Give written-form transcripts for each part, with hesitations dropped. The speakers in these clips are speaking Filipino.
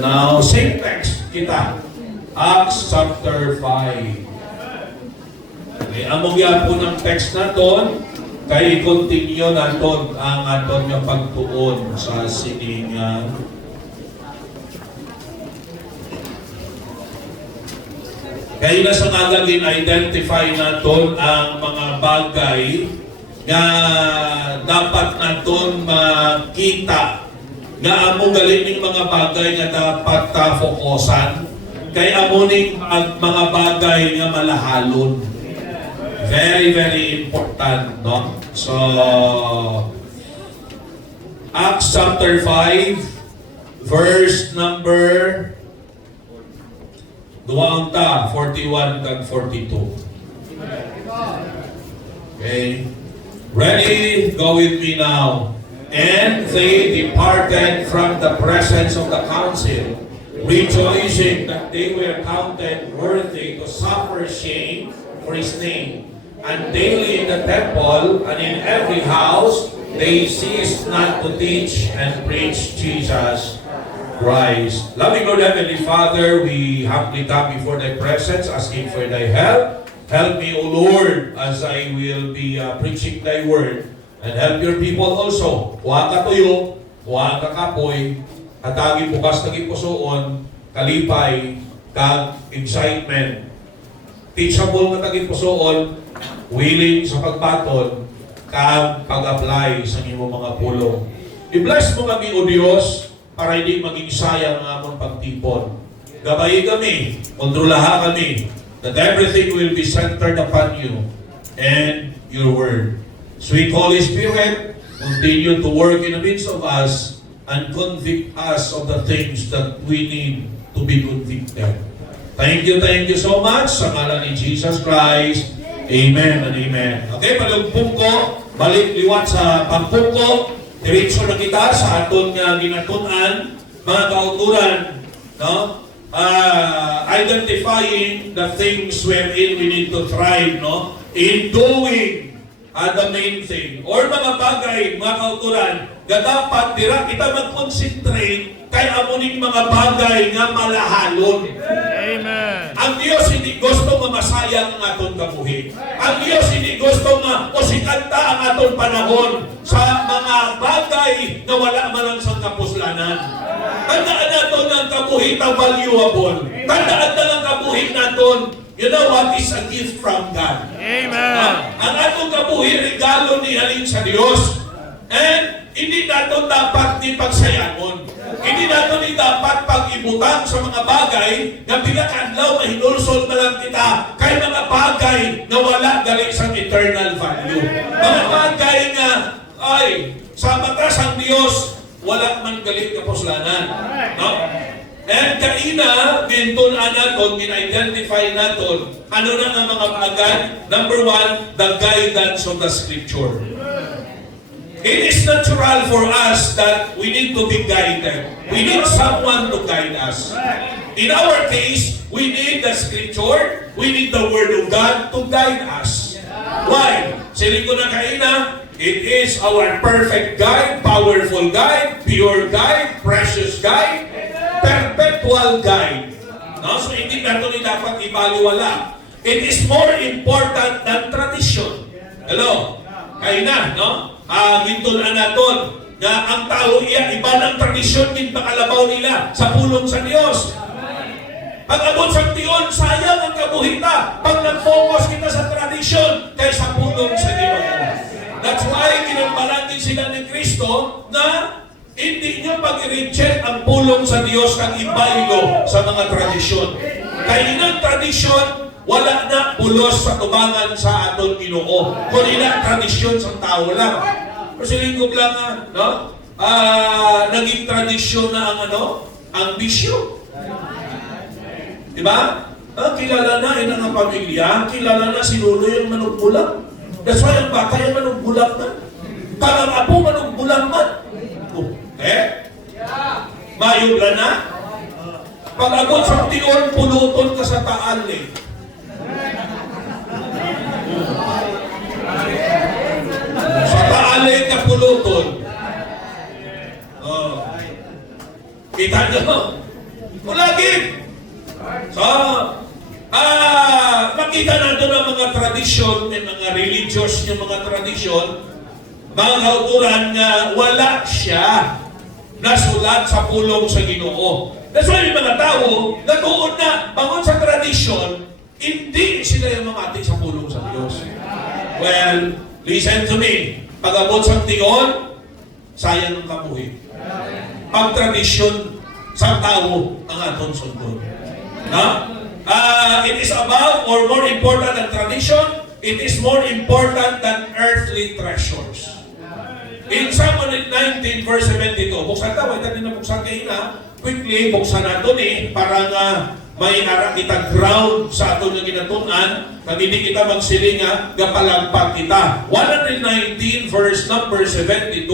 Now, same text kita. Acts chapter 5. Okay, among yan po ng text naton, kay continue naton ang aton nga pagtuon sa siningan. Kaya na sa nga identify naton ang mga bagay na dapat naton makita nga amo galing ng mga bagay nga dapat fokusan kay amo ning mga bagay nga malahalon. Very, very important, no? So, Acts chapter 5, verse number 41 and 42. Okay. Ready? Go with me now. And they departed from the presence of the council, rejoicing that they were counted worthy to suffer shame for his name. And daily in the temple and in every house, they ceased not to teach and preach Jesus Christ. Loving Lord Heavenly Father, we humbly come before Thy presence, asking for Thy help. Help me, O Lord, as I will be preaching Thy word. And help your people also. Kuha ka tuyo, kuha ka kapoy, hatagi bukas naging pusoon, kalipay, kag excitement. Teachable na taging pusoon, willing sa pagbaton, kag pag-apply sa iyong mga pulong. I-bless mo kami, O Diyos, para hindi maging sayang ang among pagtipon. Gabayi kami, kontrolaha kami, that everything will be centered upon you and your word. Sweet Holy Spirit, continue to work in the midst of us and convict us of the things that we need to be convicted. Thank you so much. Sa ngalan ni Jesus Christ. Amen and amen. Okay, palugpong ko, balik liwat sa pagpong ko, diretso na kita sa aton nga ginatunan, mga kauturan, no? Identifying the things wherein we need to thrive, no? In doing the main thing. Or mga bagay, mga kauturan, na dapat dira kita mag-concentrate kay amuning mga bagay nga malahalon. Amen. Ang Diyos hindi gusto mamasayang ang aton kabuhi. Ang Diyos hindi gusto usikanta ang aton panahon sa mga bagay na wala man lang sa kapuslanan. Tandaan natin ang kabuhi na valuable. Tandaan na lang kabuhi natin. You know what is a gift from God? Amen. Ang atong kabuhi, regalo ni halin sa Diyos. And hindi natin dapat ni pagsayangon. Hindi natin ni dapat pag-ibutang sa mga bagay na pinakadlaw na hinulsol na lang kita kay mga bagay na wala galing sa eternal value. Mga bagay nga, ay, sa batas ang Diyos, wala man galing kapuslanan. No? And kaina, bintunan natin, in-identify natin, ano na ang mga bagay? Number one, the guidance of the Scripture. It is natural for us that we need to be guided. We need someone to guide us. In our case, we need the Scripture, we need the Word of God to guide us. Why? Sili ko na kaina, it is our perfect guide, powerful guide, pure guide, precious guide, perpetual guide. No? So hindi natin dapat ibaliwala. It is more important than tradition. Hello? Kaya na, no? Gintunan natin na ang tao iba ng tradisyon din pakalabaw nila sa pulong sa Diyos. Pag abot sa tiyon, sayang ang kabuhita. Pag nag-focus kita sa tradisyon kaysa pulong sa Diyos. That's why kinambalangin sila ni Kristo na hindi niyo pag-reject ang pulong sa Diyos ang ibaylo sa mga tradisyon. Kaya ng tradisyon, wala na pulos sa tubangan sa aton Ginoo. Kung ina tradisyon sa tao lang. Kasi lingkod lang no? Naging tradisyon na ang bisyo. Diba? Kilala na ang pamilya, kilala na si Lolo yung manugbulak. That's why ang bata yung manugbulak na. Parang apo manugbulak man. Mayog na. Pag abot sa tiyon, puluton ka sa taal eh. Sa taal eh ka puluton. Kita nyo? Ulagin. So, makita natin ang mga tradisyon, mga religious yung mga tradisyon, mga kauturan nga wala siya nasulat sa pulong sa Ginoo. That's why yung mga tao, natuon na, bangon sa tradisyon, hindi sila yung mamati sa pulong sa Diyos. Well, listen to me. Pag-abot sa tion, sayang ang kabuhi. Pag tradisyon sa tao, ang aton sundon. No? It is above or more important than tradition. It is more important than earthly treasures. In Psalm 119 verse 72, buksan daw, ito din na buksan kayo na, quickly, buksan natin para nga may ara kita ground sa ato nga ginatunan, kag hindi kita magsiling nga gapalagpag kita. 119 verse number 72,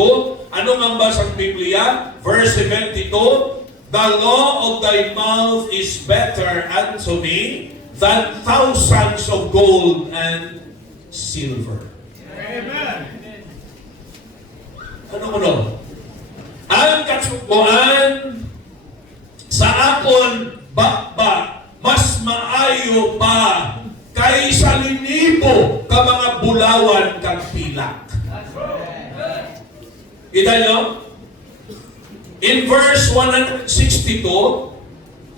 ano nga ba sa Biblia? Verse 72, the law of thy mouth is better unto me than thousands of gold and silver. Amen. Ano? Ang katsukuan sa akon bakba, mas maayo pa kaysa linibo ka mga bulawan kag pilak. Kita nyo? In verse 162,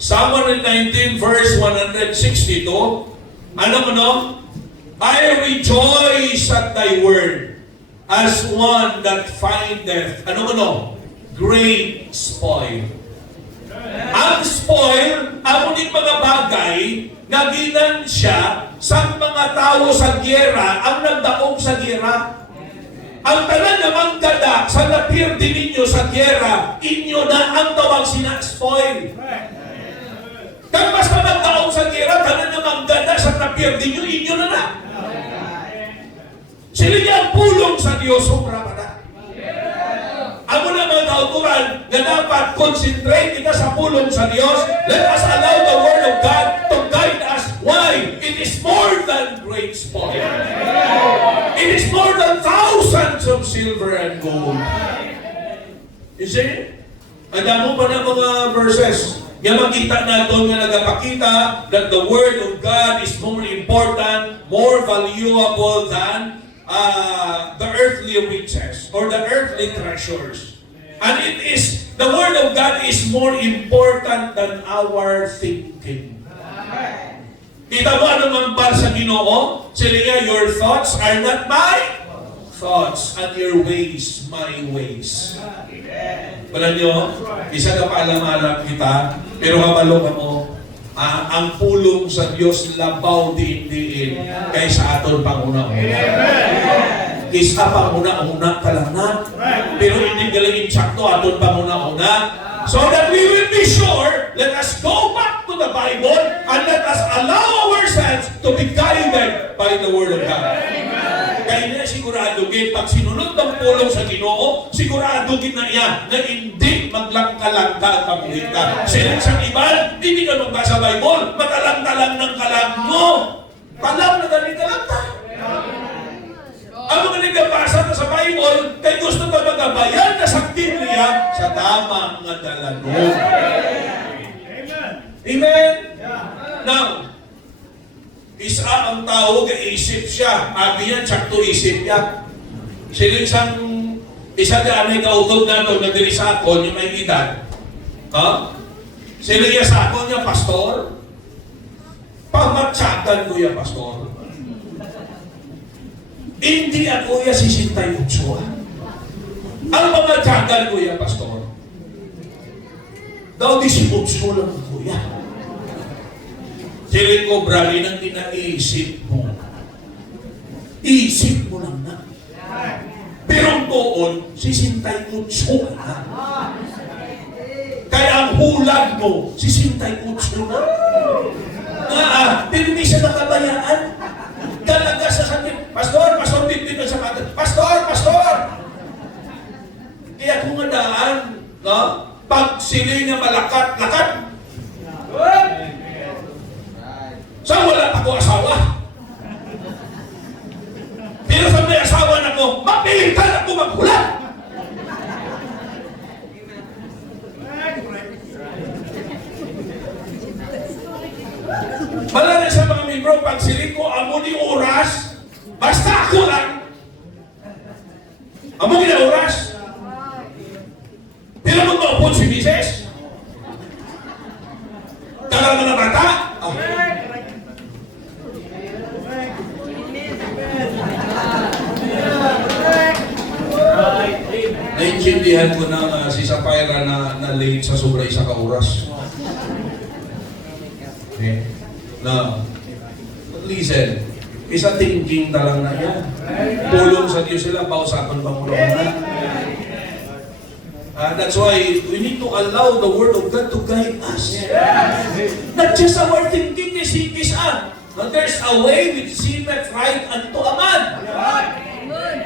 Psalm 119 verse 162, ano? I rejoice at thy word as one that findeth, great spoil. Ang spoil, ang ulit mga bagay na ginansya sa mga tao sa gyera, ang nagdaong sa gyera. Ang tanan namang gada sa napirdi ninyo sa gyera, inyo na ang tawag sina spoil. Kag basta nagdaong sa gyera, tanan namang gada sa napirdi ninyo, inyo na. Sila niya ang pulong sa Diyos, sobra pa na. Amo na mga kauturan na dapat concentrate kita sa pulong sa Diyos. Let us allow the Word of God to guide us. Why? It is more than great spoil. It is more than thousands of silver and gold. You see? Ang damo pa ng mga verses. Nga makita natin nga nagapakita that the Word of God is more important, more valuable than the earthly riches or the earthly treasures. And it is, the Word of God is more important than our thinking. Kita mo ano man ba sa Ginoo? Sila your thoughts are not my thoughts and your ways my ways. Wala nyo, isa ka paalam-alam kita, pero kabalo ka mo, ang pulong sa Diyos labaw diin kaysa aton panguna-una. Isa panguna-una ka lang na, pero hindi galing insakto aton panguna-una. So that we will be sure, let us go back to the Bible and let us allow ourselves to be guided by the Word of God. Kaya na sigurado gid pag sinunod ng pulong sa Ginoo, sigurado gid na iya na hindi maglangka-langka ang pamuhita. Sila sa iban, hindi ka magbasa Bible, matalang-talang ng kalam mo. Kalam na galing kalangka. Ang mga nagabasa na sa Bible, kay gusto ka magabayan na sa Biblia sa tama nga dalago. Amen? Now, isa ang tao, isip siya. Abi yan, sakto isip niya. Sila isa na anay kautog na ito, na diri sa akon, yung may edad. Sila niya sa akon niya, pastor. Pamatsatan ko ya, pastor. Hindi ako ya sisintay utsuan. Ang pamatsatan ko ya, pastor. Daw di si utso lang ko ya. Sila ko, brali nang inaisip mo. Isip mo lang na. Pero doon, sisintay utso na. Kaya ang hulag mo, sisintay utso na. Pero hindi siya nakabayaan. Talaga sa sakin, pastor, dito na sa kata, pastor! Kaya kung nga daan, pag sila na malakat, sa wala ako asawa. Pero sa may asawa na ko, mapilitan ako maghulat. Wala na sa mga membro, pag siling ko, amo ni oras, basta ako lang. Amo ni oras. Pero mo maupon si Mises? Tagal mo na bata? Oh. Naintindihan ko na si Sapphira na late sa sobra isa ka oras. Okay. Na, listen, isa thinking talang na yan. Tulong sa Diyos sila, pausapan pa mo na. That's why we need to allow the Word of God to guide us. Not just our thinking is up. But there's a way which seemeth right unto a man.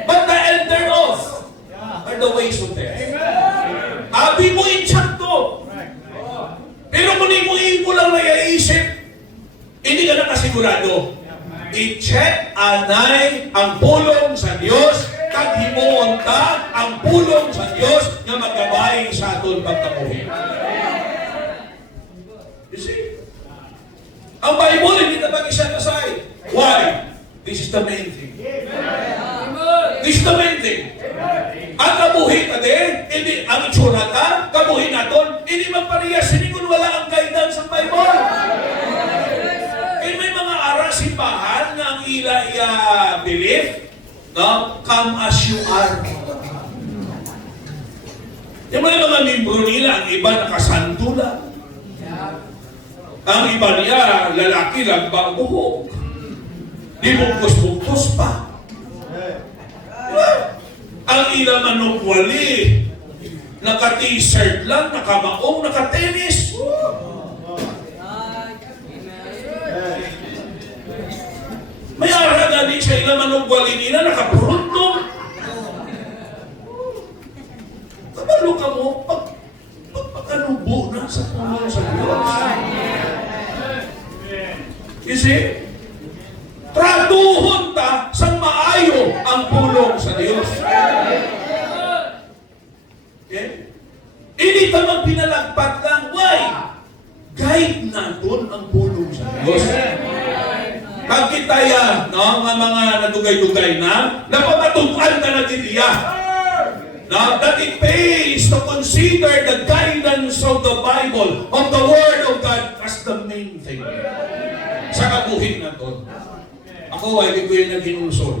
But the end thereof are the ways of death. Abi mo insakto. Pero kung hindi mo lang naiisip, hindi ka na kasigurado. I-check anay ang pulong sa Diyos, kag himuunta ang pulong sa Diyos na magkabay sa aton pagkabuhi. You see? Ang Bible, hindi na mag-isa aside. Why? This is the main thing. This is the main thing. Ang kabuhi ka din, hindi ang itsura ka, kabuhi naton, hindi magparehas, hindi kung wala ang guidance ng Bible. May mga simbahan na ang ila belief, no? Come as you are. Yung mga membro nila, ang iba nakasanto lang. Ang iba niya, lalaki lang ba buhok. Di bukos-bukos pa. Diba? Ang ila manukwali, naka-t-shirt lang, nakamaong, naka-tennis. May ara gani sa ilang manugwali nila, nakapurunong. Kabalo ka mo, pag-anubo na sa pulong sa Diyos. You see? Traduhon ta sa maayo ang pulong sa Diyos. Okay? Hindi ta magpinalagpat lang. Why? Guide natin ang pulong sa Diyos. Pag kita yan, no, mga nadugay-dugay na, napamatukan ka na din iya. No, that it pays to consider the guidance of the Bible, of the Word of God, as the main thing. Sa kabuhin na to. Ako, ay ko yung naghinulsol.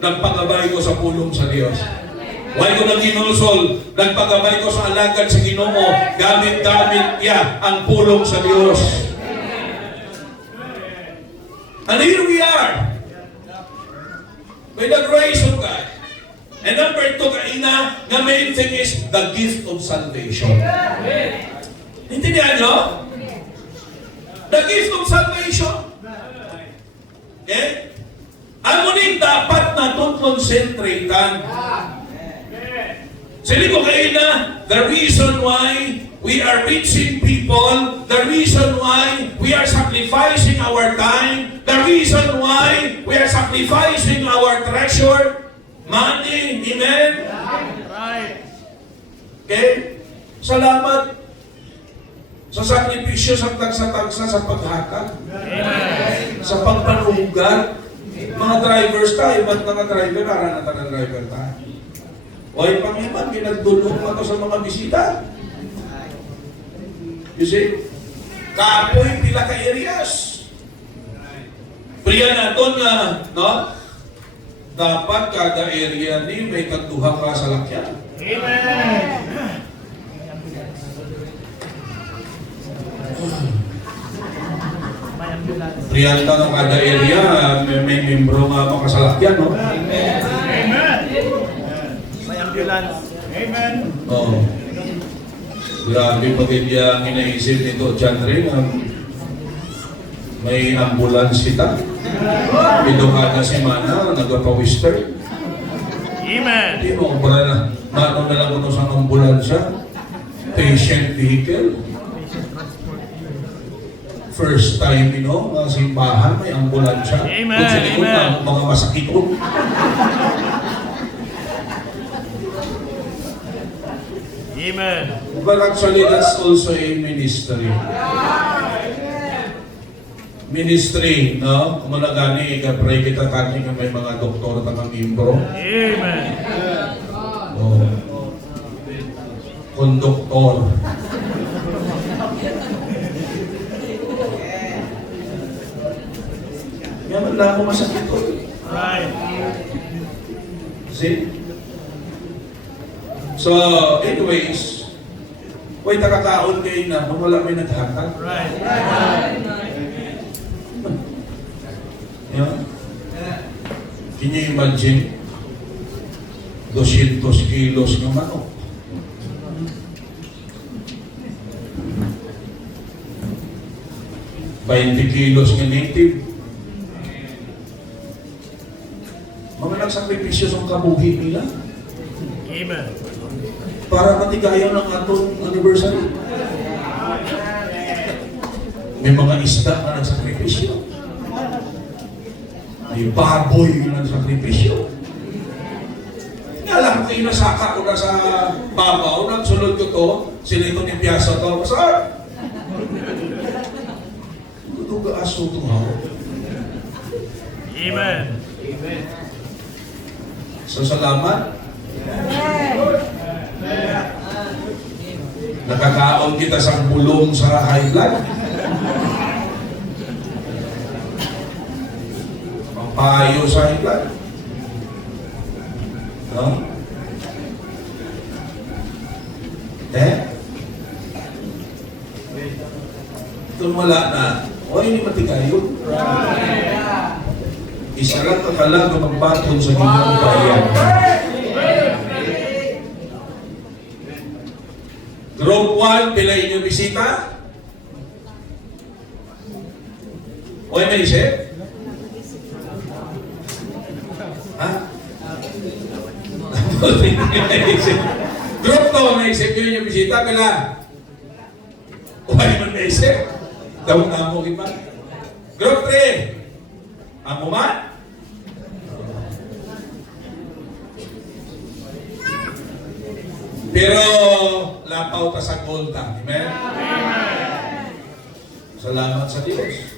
Nagpagabay ko sa pulong sa Diyos. Why ko naghinulsol? Nagpagabay ko sa alagad sa Ginoo. Gamit-gamit niya ang pulong sa Diyos. And here we are, by the grace of God. And number 2, kaina, the main thing is the gift of salvation. Intindihan nyo? The gift of salvation. Okay? Ano rin dapat natin concentratean? Sili ko kaina, the reason why we are reaching people, the reason why we are sacrificing our time, the reason why we are sacrificing our treasure, money, amen? Right. Okay? Salamat sa sakripisyo sa tagsa-tagsa sa paghatag, sa pagpanugat. Mga drivers tayo, ba't mga driver, aranatan ng driver tayo? O yung pang-iman, ginagdulong pa to sa mga bisita. You see? Kapoy pila ka areas. Priya naton nga, no? Dapat kada area ni may kagduha ka sa lakyan. Amen. Priya ka ng kada area, may membro nga makasalakyan, no? Amen. May ambulance. Amen. Oo. Grabe pag hindi ang inaisip nito, John Ray, may ambulance kita. Pinukada si Mana, nagpapawister. Amen. Hindi mo, para na, mano na lang ko sa ambulansya. Patient vehicle. First time, mga simbahan, may ambulansya. Amen, Kung silikot amen. na, mga masakit ko. Amen. But actually, that's also a ministry. ministry, no? Kumala gani, pray kita kani nga may mga doktor at mga membro. Amen. Oh. Konduktor. Yan lang ako masakit ko. Right. See? So, anyways, wait, nakakaon kayo na, kung wala may naghatag. Right. Yeah. Can you imagine? 200 kilos ng manok. $20 ng native. Mga nagsakripisyo sa kabuhi nila Amen. para matigayan ng atong anniversary. May mga isda na nagsakripisyo. May baboy na nagsakripisyo. Alam ko kayo nasaka ko na sa babaw, nagsunod ko to, sila ito ni Piazza to, sir! Duga aso ito ha. Amen. So, salamat. Nakakaon kita sa bulong sa high blood. Pampayo sa high blood. No? Kung wala na, o hindi matigayon. Isa lang kakalang na magbaton sa inyong bayan. Group 1, pila inyong bisita? O may isip? Ha? Group 2, may isip yun yung bisita, pila? O ay man may isip? Daw na mo iba. Group 3, amo man? Pero lapaw ta sa golda. Amen? Salamat sa Diyos.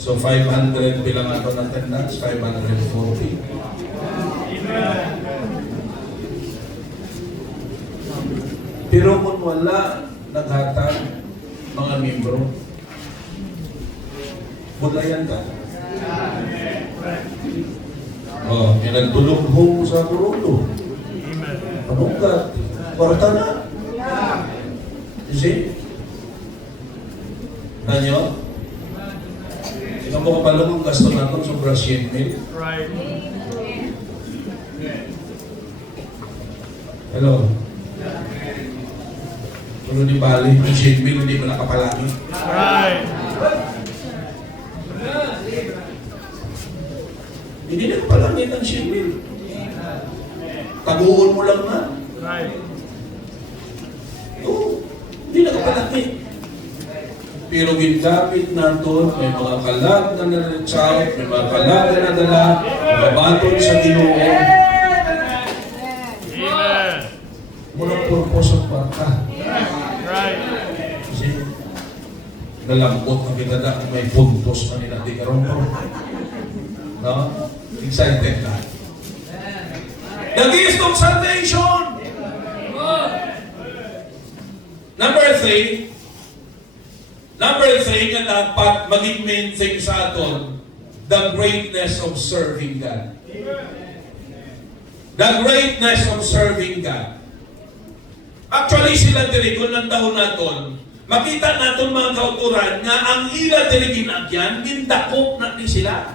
So 500 bilang ato ng attendance, 540. Pero kung wala naghatag mga membro, bulayan ka. Oh, yung nagtulog sa Burundo. Panungkat, kwarta na. You see? Nanyo? Ikaw mo kapalong ang gasto natin sobra 100,000. Right. Hello? Tulo ni Bali, yung 100,000 hindi mo nakapalaki. Right. Hindi na kapalangit ang 100,000. Taguon mo lang na. Right. Oo, hindi na kapalaki. Pero gingamit natin, may mga kalag na na-reach-out, may mga kalag na nadala, mga baton sa Ginoo. Amen. Muna purpose ang parka. Right. Kasi nalambot na kita na kung may puntos na nila. Di karoon ko. No? Excited na. The gift of salvation. Number 3 nga dapat maging main thing sa aton, the greatness of serving God. The greatness of serving God. Actually, sila diri, kung nandaw naton, makita naton mga kauturan nga ang ila diri ginagyan, gindakop na ni sila.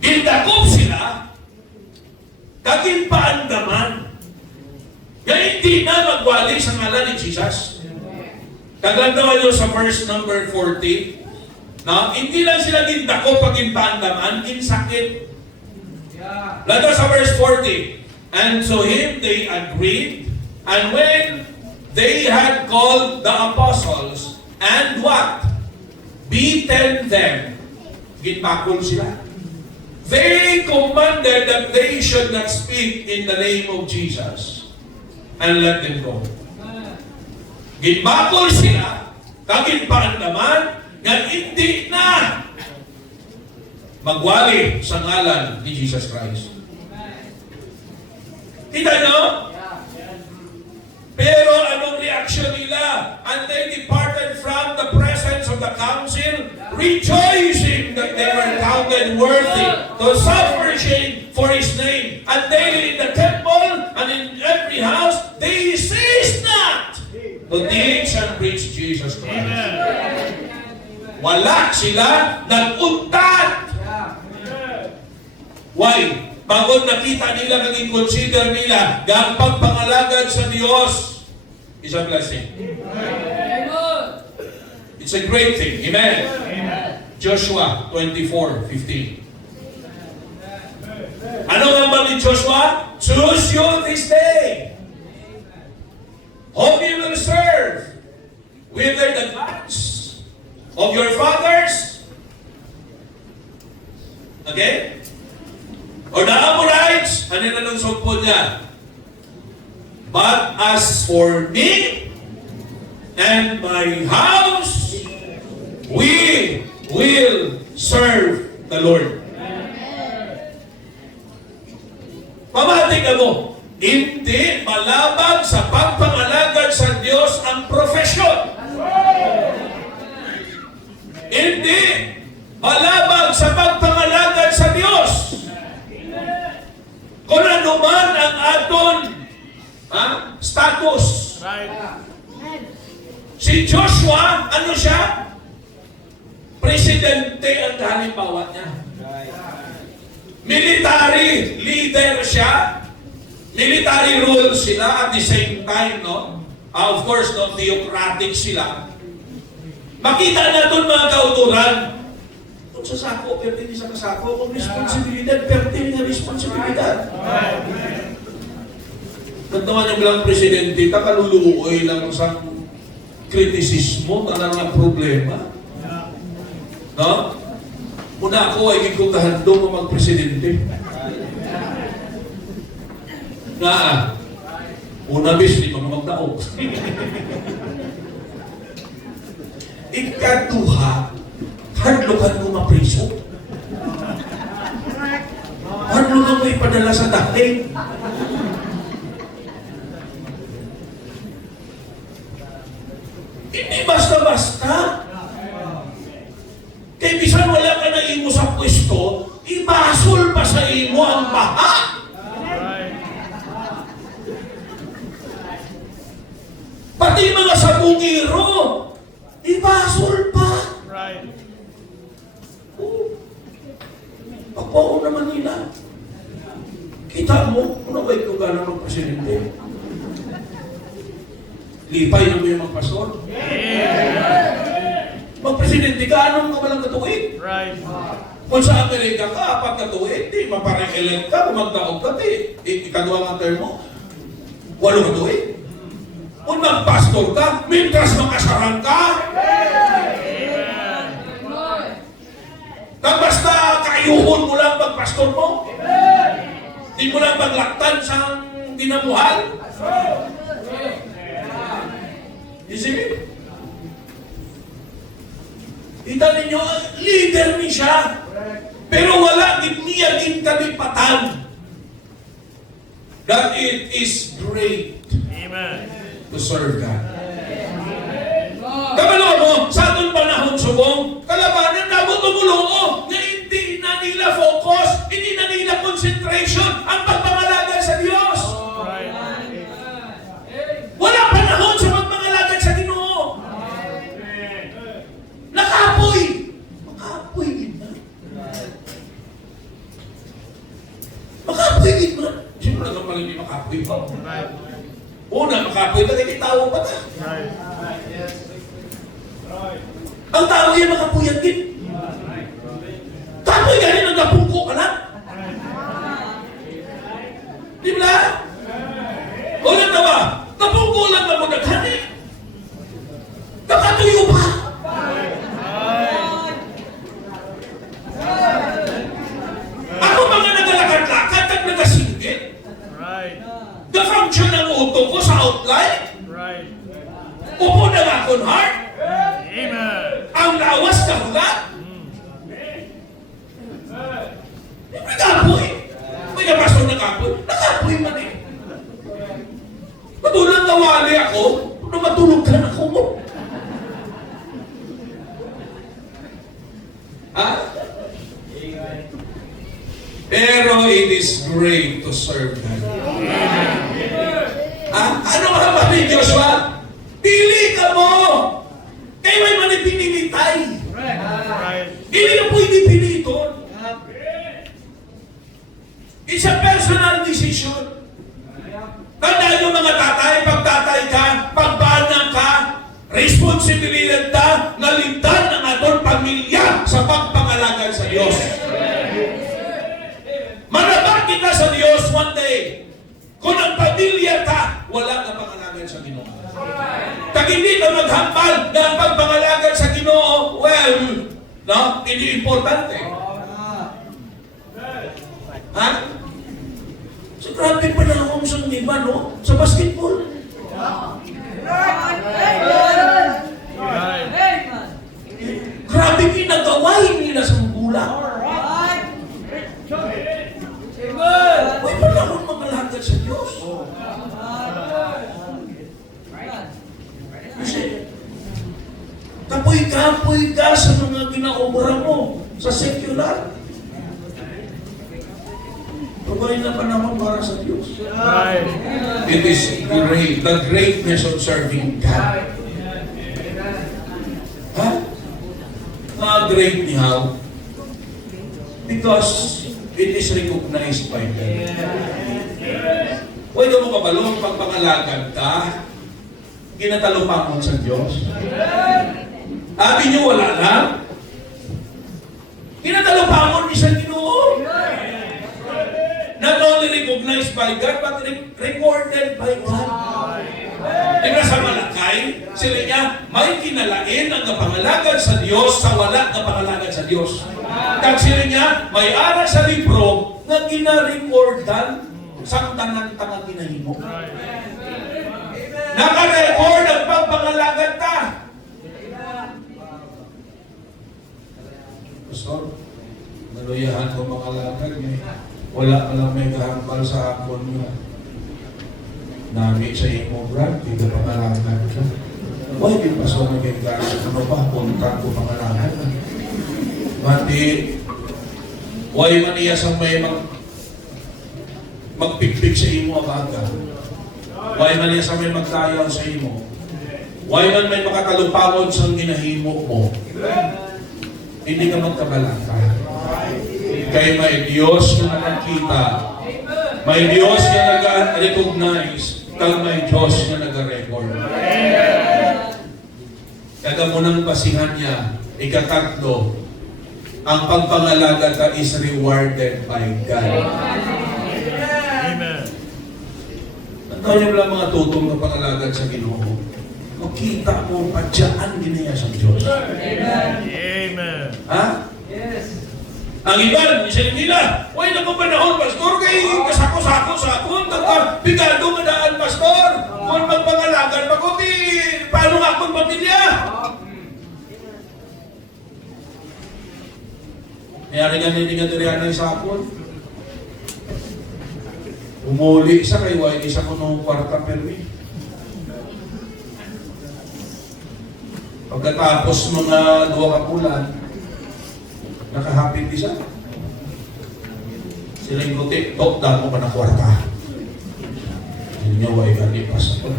Gindakop sila, kaging paandaman. Kaya hindi na magwali sa ngalan ni Jesus. Kaganda nyo sa verse number 40, no? Hindi lang sila gindakop pag paandaman, ginsakit. Lalo sa verse 40, and so him they agreed, and when they had called the apostles, and what? Beaten them. Ginpakol sila. They commanded that they should not speak in the name of Jesus and let them go. Ginbakol sila, Kaginpaan naman, nga hindi na magwali sa ngalan ni Jesus Christ. Kita nyo? Pero anong reaction nila? And they departed from the presence of the council, rejoicing that they were counted worthy to suffer shame for His name. And daily in the temple and in every house, they ceased not to teach and preach Jesus Christ. Amen. Wala sila nag-untad. Why? Bago nakita nila, naging consider nila, ang pagpangalagad sa Diyos is a blessing. It's a great thing. Amen. Joshua 24:15. Ano nga ba ni Joshua? Choose you this day whom you will serve, whether the gods of your fathers, okay? Or the Amorites, ano na nung sugpo niya? But as for me and my house, we will serve the Lord. Pamati ka mo, hindi malabag sa pagpangalagad sa Diyos ang profesyon. Hindi malabag sa pagpangalagad sa Diyos. Kung ano man ang aton status. Right. Si Joshua, ano siya? Presidente ang halimbawa niya. Military leader siya. Military rule sila at the same time, no? Of course, no, theocratic sila. Makita natin mga kauturan. Kung sa sako, pero hindi sa kasako. Kung responsibilidad, pero hindi na responsibilidad. Nagtaman yung bilang presidente, takaluluoy lang sa kritisismo, tanang ng problema. No? Muna ako ay ikutahandong ng magpresidente. Nga, una bis, di mga magdaog. Ikaduha, hardlukan mo mapriso. Hardlukan mo ipadala sa dating. Hindi basta-basta. Kaya bisan wala ka na imo sa pwesto, ibasol pa sa imo ang baha. Right. Pati mga sabungiro, ibasol pa. Right. Pagpao naman nila. Kita mo, ano ba ito gano'n ng presidente? Lipay na mo yung mga pastor. Mag-presidente ka, anong ka walang katuwid? Right. Kung sa Amerika ka, apat katuwid, di maparang-elect ka, kung magdaog ka, di ikaduwa ang term mo. 8 katuwid. Kung mag-pastor ka, mintras makasaran ka. Kung basta kayuhon mo lang pag-pastor mo. Di mo lang paglaktan sa dinamuhan. You see me? Kita ninyo, leader ni siya. Pero wala niya kalipatan that it is great Amen. to serve God. Kabalo mo, sa atong panahon subong, kalabanan na mo tumulong na hindi na nila focus, hindi na nila concentration ang pagpangalaga sa Diyos. Right. Wala panahon sa pagpangalaga sa Ginoo. Nakapoy. Makapoy din na. Makapoy din na. Siyempre naman pala hindi makapoy pa. Right. Una, makapoy ka, hindi tao pa ta. Right. Ang tao yan makapuyan din. Kapoy ka rin, nagapungko ka na. Di ba? Ulit na ba? Kapungko lang na mo naghani. Nakatuyo pa. Ako mga nagalakad-lakad at nagasinggit. Right. The-function ng uto ko sa outline. Right. Upo na nga akong heart. nawali ako, nung matulog ka na ako mo. Ha? Pero it is great to serve God. Ano nga ba ni Joshua? Pili ka mo! Kaya may manipinilitay. Right. Hindi na pwede piliton. It's a personal decision. Tandaan nyo mga tatay, pag tatay ka, pagbanang ka, responsibilidad ka, naligtan ang atong pamilya sa pagpangalagan sa Diyos. Manabak kita sa Diyos one day. Kung ang pamilya ka, wala ka pangalagan sa Ginoo. Kag hindi ka maghambal na ang pagpangalagan sa Ginoo, well, no, hindi importante. Ha? So grabe pa na ako sa iba, no? Sa basketball. Right. Grabe pinagaway nila sa magulang. Uy, pala akong mamalagad sa Diyos. Kasi, kapoy ka sa mga ginaobra mo sa secular. Pagawin na pa naman para sa Diyos. Right. It is great, the greatness of serving God. Ha? Na-great ni how? Because it is recognized by God. Huwag mo kabalong pagpangalagan ka, ginatalupangon sa Diyos. Sabi niyo wala na? Ginatalupangon ni sa Ginoo. Not only recognized by God, but recorded by God. Diba sa Malakay, sila niya, may kinalain ang kapangalagan sa Diyos sa wala kapangalagan sa Diyos. Kag sila niya, may ara sa libro na gina-recordan sa tanan tanga ginahimo. Naka-record ang pagpangalagan ta. Pastor, naluyahan ko mga lagad niya. Wala ka lang may kahambal sa akon niya. Nami sa imo, Brad, hindi ka pangalagan ka. Why di pa sa naging gano'n? Ano ba? Punta ko pangalagan. Mati, why man iya sa may magpigpig sa imo abaga? Why man iya sa may magtayaw sa imo? Why man may makatalupawon sa ginahimo mo? Hindi ka magkabalaka. Kaya may Diyos na nakakita, may Diyos na nag-recognize, kaya may Diyos na nag-record. Kaya mo nang basihan niya, ikatatlo, ang pagpangalaga ka is rewarded by God. Amen. Tandaan niyo lang mga tutong na pangalagad sa Ginoo. Makita mo, padyaan ginaya sa Diyos. Amen. Ha? Ang iba, isa nila, "Uy, naman panahon, Pastor, kay kasako-sako sa akong bigado nga daan, Pastor. Kung magpangalagan, makuti, paano nga akong pamilya?" Mayari nga hindi nga diriyan ng sakon. Umuli isa kay White, isa ko nung kwarta permi. Pagkatapos mga 2 kapulan, nakahapit isa. Sila yung buti, "Tok, damo ka na kwarta." Hindi niya, "Why ka lipas ako?"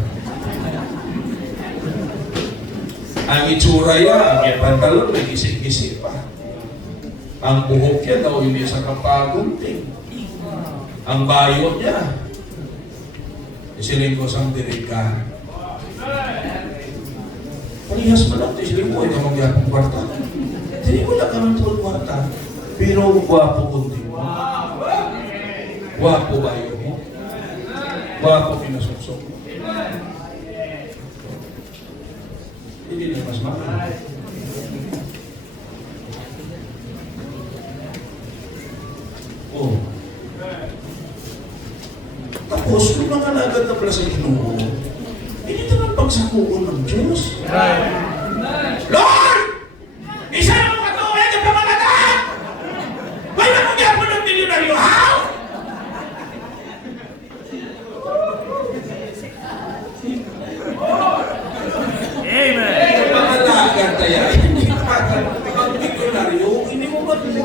Ang itsura niya, ang pantalon, may isip-isip pa. Ang buhok niya daw, hindi sa kapagunting. Ang bayo niya, isiling ko sang dirika. Parihas mo lang, isiling ko, ito magyapong kwarta. Hindi mo na kami tulad kwarta, pero gwapo kunti mo. Gwapo bayo mo. Gwapo pinasuksok mo. Hindi na mas mahal. Oh. Tapos, kung nakalagad na pala sa Ginoo, hindi naman pagsakuon ng Diyos. Right. Lord! Isa na mo katuwag ang pamalagaan! Wala mo niya po ng milyonaryo, ha?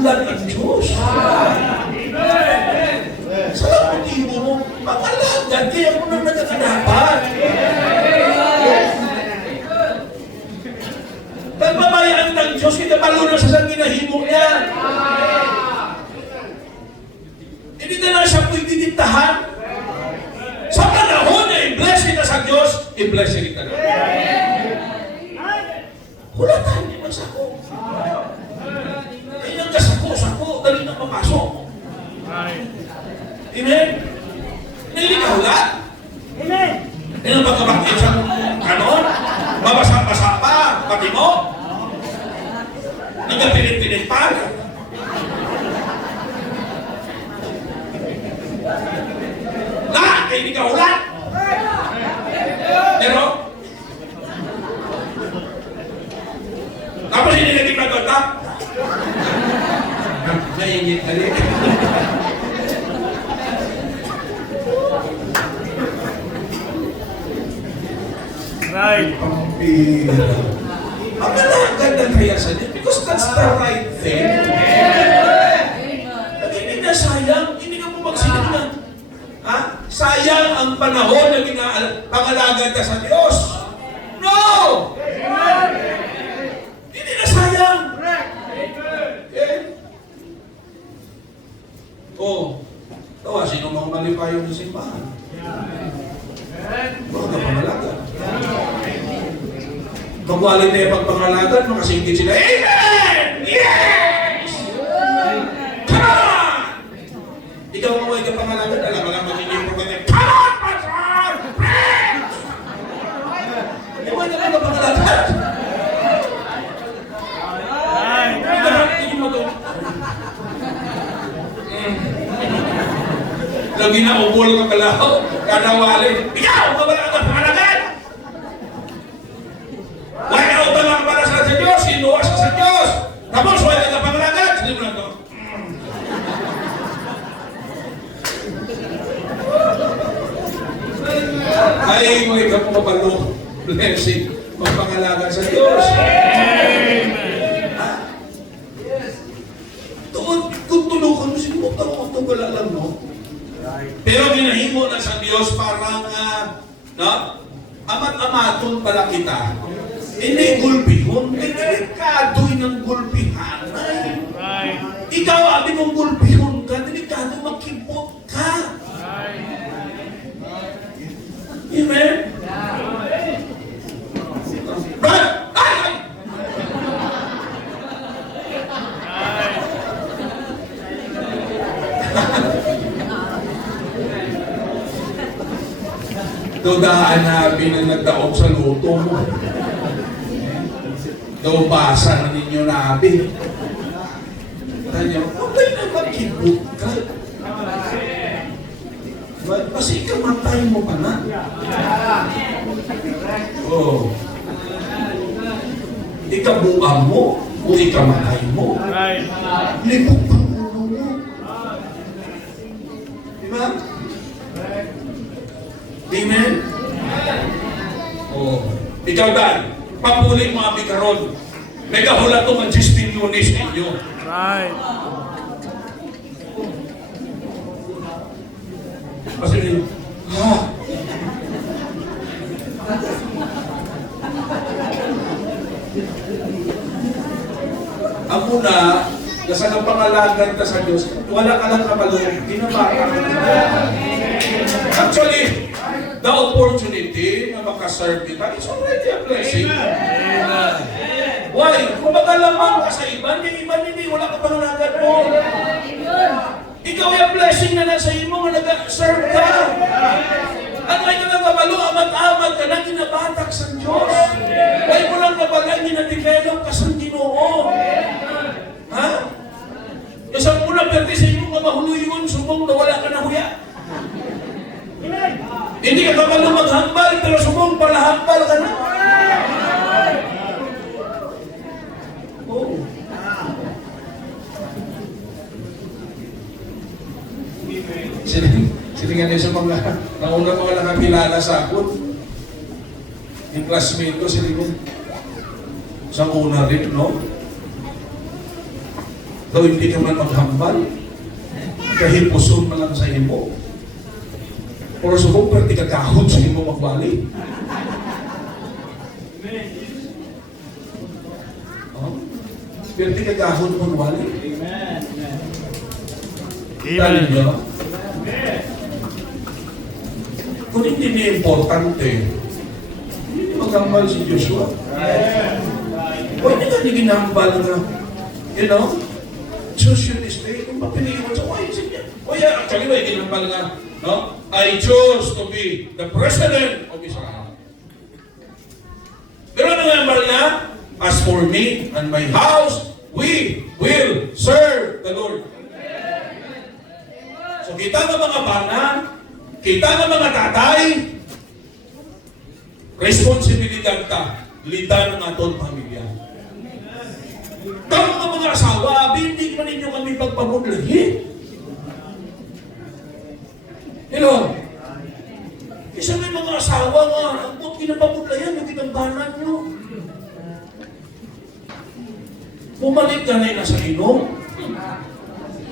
ulan ang Diyos. Sa motibo mo, pangalagan, kaya mo nang nagkakadapat. Pagbabayaan ng Diyos, kita palunod sa ginahimo niya. Hindi na lang siya pwede diktahan. Sa panahon na i-bless kita sa Diyos, i-bless kita na. Hulatan niya man sa ako. Ay, nang kasako, dali na papasok. Right. Amen? Hindi ka hulat? Amen. Hindi na pagkabakit sa kanon? Mabasa-basa pa, pati mo? Nagkapilit-pilit pa? Kaya hindi ka hulat. Pero, tapos hindi natin magkotap. Naiingit na rin. Right. Ang ganda kaya sa niya because that's the right thing. Hindi na sayang, hindi ka po magsinig na. Ha? Sayang ang panahon na pangalagan ka sa Diyos. No! Hindi na sayang. Okay? Oh, tawa, sino mga malipayo ng simbahan? Mga pangalagan. Magwalit na yung pagpangalagan, makasingkit sila, Amen! Yes! Come on! Ikaw ang mawag ka pangalagan, alam mo lang magiging yung problema, come on, Pastor! Friends! Mawag ka mga pangalagan. Tingin mo to. Lagi na ubol ka kalaho, kanawali. Ikaw, mawala ka pangalagan! Wala utang ang para sa Diyos, inuwas ka sa Diyos. Tapos wala ka pangalagan. Sige mo lang ito. Ay, mo ikaw po kapalo. Blessing. Magpangalagan sa Diyos. Tuod, kung tulukan mo, siguro mo ito alam mo. Pero ginahimo na sa Diyos parang, no? Amat-amaton pala kita. Hindi gulpihon. Delikado ng gulpihan. Right. Ikaw, abi mong gulpihon ka, delikado makipot ka. Amen? Right? Ay! Dodaan namin ang nagdaog sa luto mo. Daw basa na ninyo nabi. Kanya, huwag kayo na magkibot ka. Kasi ikamatay mo pa na. Oh. Ikabuang mo o ikamatay mo. Right. Libog pa mo mo. Diba? Amen? Oh. Ikaw Dan, papulit mga bikaron. May kahulat ito ang 16 lunes ninyo. Right. Kasi ninyo, ha? Ang una, nasa ng pangalagan ka sa Diyos, wala ka lang kapaloob, ginabaka ka na. Actually, the opportunity na makaserve kita is already a blessing. Amen. Why? Kung magalamang ka sa iba, hindi, wala ka pangalagan mo. Ikaw yung blessing na nasa imo, nga nag-serve ka. At may ka kabalo, amat-amat ka na ginabatak sa Diyos. May mo lang kabalang ginadevelop ka sa Ginoo. Ha? Isang unang pwede sa imo nga mahuluyon, subong na wala ka na huya. Hindi ka kabalo maghambal, pero subong pala hambal ka na. Oh. Silingan niya sa mga nauna mga nakakilala sa akin. Yung classmate ko, silingan. Sa una rin, no? Daw hindi ka man maghambal. Kahipuson man lang sa imo. Pero sa kong perti kakahod sa imo magbali. Oh? Perti kakahod mo magbali. Dali Amen. niyo. Kung hindi niya importante, hindi maghambal si Joshua. Pwede nga niya ginambal na, you know, choose your stay. Kung papiliin mo sa wife niya. O yeah, actually, may ginambal nga, no? I chose to be the president of Israel. Pero ano ginambal niya? As for me and my house, we will serve the Lord. So kita ng mga bana, kita ng mga tatay, responsibilidad ta, litan ng aton pamilya. Tama mga asawa, hindi man ninyo kami pagpamudlahi. Hello? Isa may mga asawa nga, kung pinapamudlayan, yung kinambanan nyo. Bumalik ka na sa inom.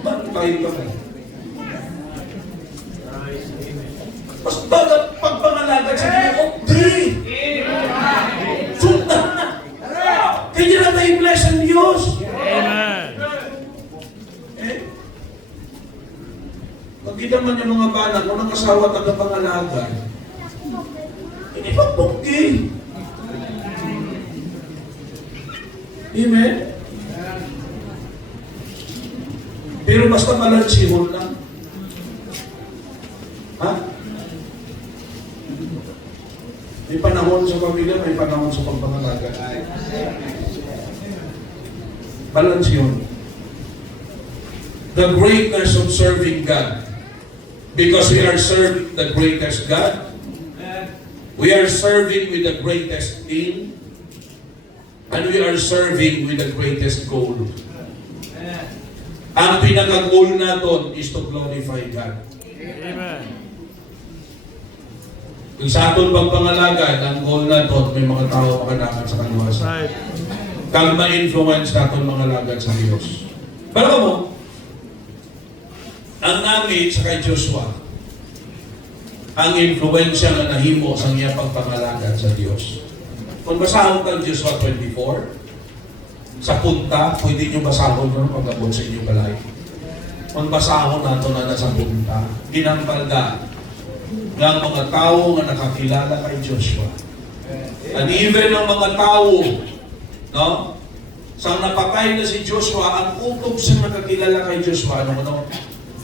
Tayo ka na. Basta pagpangalagad sa inyo, okay. Sundan na. Kaya na tayo bless ang Diyos. Amen. Pag kita man yung mga bana, kung ang asawa tagapangalaga, hindi pa pungki. Amen? Pero basta malansihon lang. Ha? May panahon sa pamilya, may panahon sa pagpangalaga. Balance yun. The greatness of serving God. Because we are serving the greatest God. We are serving with the greatest team. And we are serving with the greatest goal. Ang pinaka-goal natin is to glorify God. Amen. Kung sa aton pagpangalagad, ang goal natin, may mga tao makanakan sa kaluwasan. Right. Kang ma-influence natin mga lagad sa Diyos. Pero mo, ang namin sa kay Joshua, ang influensya na nahimo sa niya pagpangalagad sa Diyos. Kung basahon kang Joshua 24, sa punta, pwede nyo basahon kung pag-abot sa inyong balay. Kung basahon nato na nasa punta, ginambalda ng mga tao na nakakilala kay Joshua. And even ng mga tao, no? Sa napatay na si Joshua, ang utob sa nakakilala kay Joshua, ano?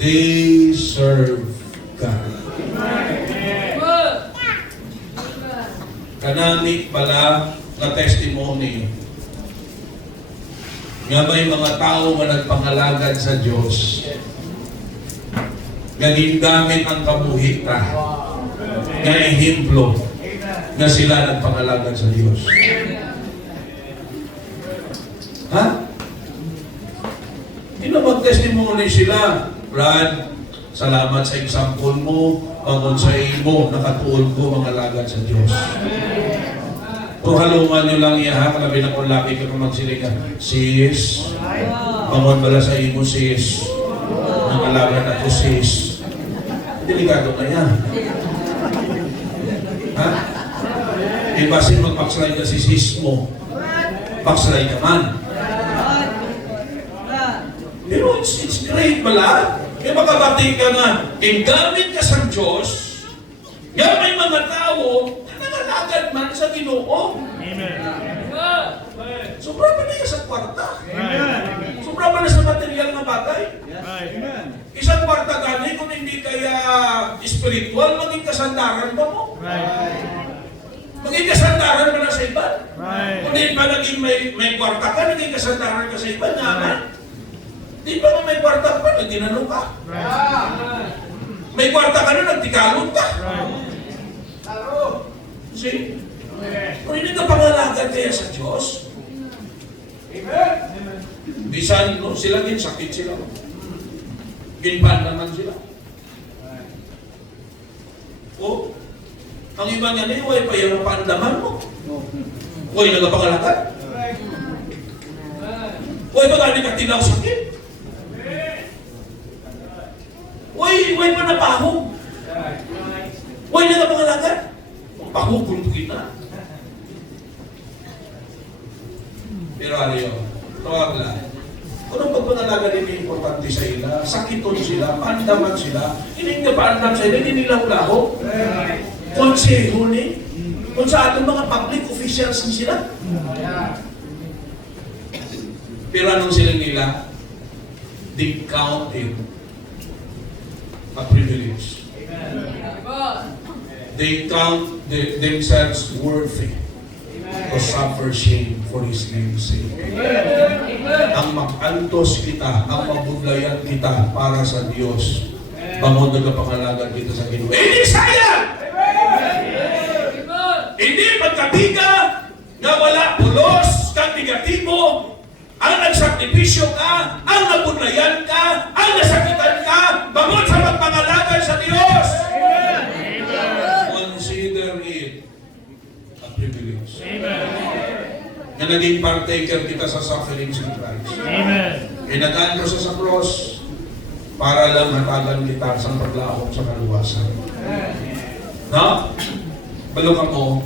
They serve God. Kanani pala na testimony nga may mga tao nga nagpangalagad sa Diyos. Nga gingamit ang kabuhita. Nga ehemplo nga sila nagpangalagad sa Diyos. Ha? Hindi na mag-testimony sila. Brad, salamat sa example mo, pangon sa imo, nakatuon ko mga lagad sa Diyos. Kung halungan nyo lang iya, kalabi na kung laki ka kung magsiling ka, sis, pangon bala sa imo, sis, nangalagan ako, sis. Delikado na yan. Ha? Ibasin mag-backslide na si sis mo. Backslide ka man. Pero it's great pala. Kaya makabati ka nga, gamit ka sa Diyos, nga may mga tao na nangalagad man sa Ginoo. Amen. Sobra pa na yan sa kwarta. Right. Sobra pa na sa material na bagay. Right. Isang kwarta gani kung hindi kaya spiritual, maging kasandaran ba mo? Right. Maging kasandaran ba na sa iba? Right. Kung di ba naging may kwarta ka, naging kasandaran ka sa iba, naman. Di ba may kwarta ka pa, nagtinanong ka? Right. May kwarta ka na, nagtikalon ka. Right. See? Kung hindi ka pangalagan kaya sa Diyos, bisan, no, sila din, sakit sila. Ginpan naman sila. O, ang iba nga na huwag pa yung paandaman mo. Huwag nagpangalagan. Huwag pa gani ka tinaw sakit. Way pa na pahog. Way na pangalagan. Pahog kung kita. Pero ano yun? Tawag lang. Kung ang pagpangalaga din importante sa ila, sakiton sila, paandaman sila, hindi nga paandam sa ila, hindi nila ulaho. Konseho ni. Kung sa ating mga public officials ni sila. Pero anong sila nila? They count it a privilege. They count themselves worthy to suffer shame for His name's sake. Ang makantos kita, ang mabudlayan kita para sa Diyos. Bangon nagapangalagan kita sa Ginoo. Hindi sayang! Hindi pagkabiga na wala pulos, kang negatibo, ang nagsakripisyo ka, ang nabudlayan ka, ang nasakitan ka, bangon sa magpangalagan sa Diyos. Consider it a privilege. Na naging partaker kita sa sufferings in Christ. Inagaan ko sa cross para lang hatagan kita sa paglahok sa kaluwasan. No? Balo ka mo,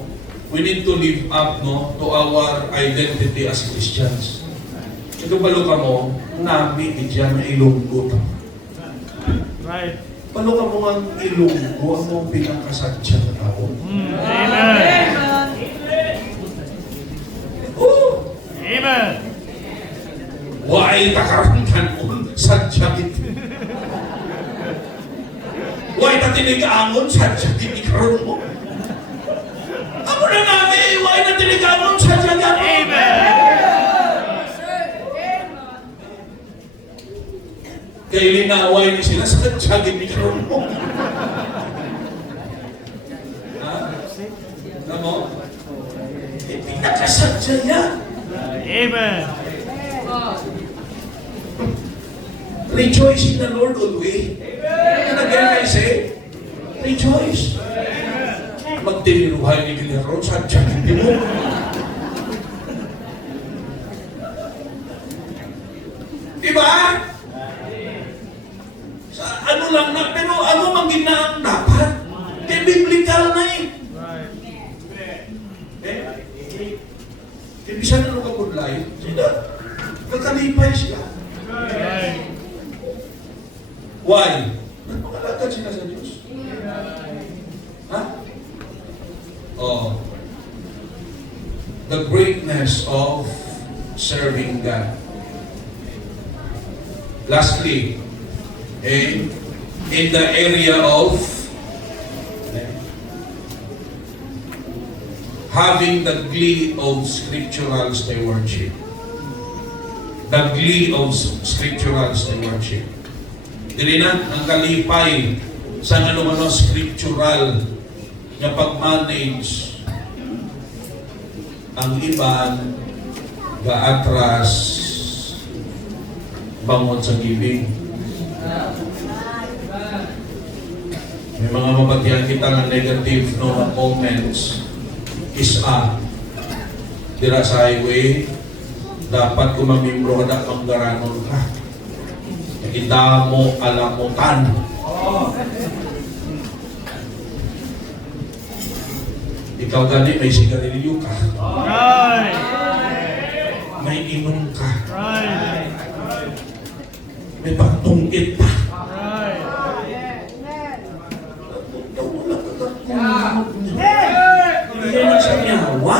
we need to live up to our identity as Christians. Ito balo ka mo, nabi ityan na ilunggo. Right. Balo ka mo ang ilunggo, ang mong pinakasadya na tao. Amen. Oh! Amen. Why takarantan ko sadya ito? Why tatiligaangon sadya ikaroon mo? Ako na namin, why natiligaangon sadya ikaroon? Amen. Kaya linaway ni sila sa tsagin ni Karon mo. Ha? Alam mo? Pinakasadya yan. Amen. Rejoice in the Lord always. And again I say, rejoice. Magdiliruhay ni Karon sa tsagin mo. Diba? Ano lang na, pero ano mang ginaang dapat? Kaya biblical na eh. Kaya bisan ano ka budlay, sila, kakalipay sila. Why? Nagpakalagad sila sa Diyos. Ha? Oh. The greatness of serving God. Lastly, in the area of having the glee of scriptural stewardship. The glee of scriptural stewardship. Dili na ang kalipay sa ano scriptural na pag-manage ang iban gaatras bangon sa gibing. May mga mabatihan kita ng negative moments is dira sa highway dapat kumamimbro na manggaranon ka. Kita mo alamutan. Ikaw gani may sigarilyo ka. Right. May inom ka. Right. May pagtungkit pa. Right. Hindi na siya niyawa.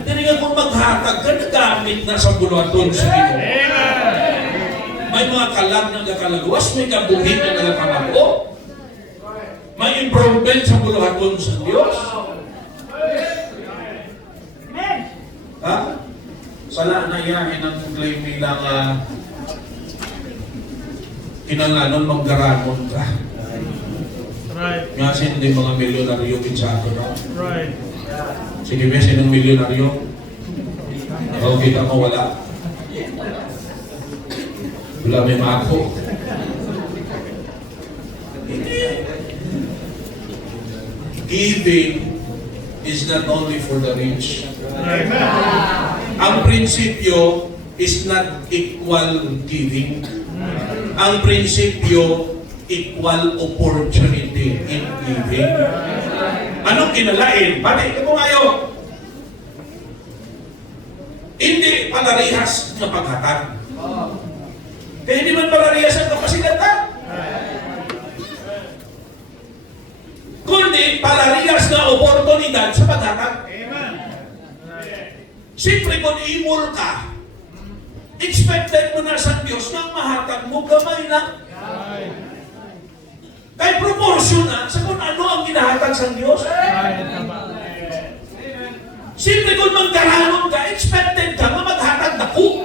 Hindi nga kung maghatag ka, nagamit na sa buluhaton sa Ginoo. Amen. May mga kalag na nagkalaluwas, may kabuhin na nagkamako. May improvement sa buluhaton sa Diyos. Ha? Sala na yahin ang claim nilang kinanganon manggaranon ka. Right. Nga hindi mga milyonaryo kinsa ato na. Right. Sige, may sinong milyonaryo? O kita mo wala. Wala may mako. Giving is not only for the rich. Amen. Ang prinsipyo, is not equal giving. Ang prinsipyo, equal opportunity in giving. Anong kinalain? Pati ito ngayon. Hindi palarihas na paghatag. Kaya hindi man palarihas ang kapasidad. Kundi palarihas na oportunidad sa paghatag. Siyempre kung imul ka, expected mo na sa Diyos na mahatag mo gamay lang. Kaya proportion na sa kung ano ang ginahatag sa Diyos. Siyempre kung magkaranon ka, expected ka na maghatag dako.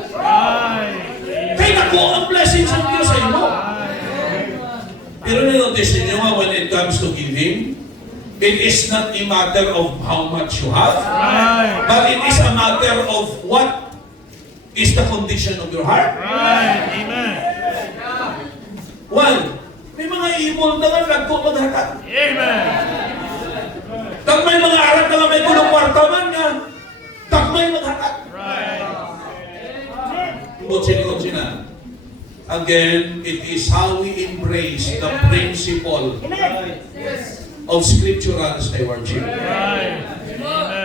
Kaya dako ang blessing sa Diyos sa imo. Pero nanotice ninyo nga when it comes to giving, it is not a matter of how much you have, but it is a matter of what is the condition of your heart. Amen. One, may mga imol na nga nagko maghatag. Amen. Tag may mga arat na nga may gulong kwarta man nga, tag may maghatag. Kung sina. Again, it is how we embrace the principle of scriptural stewardship.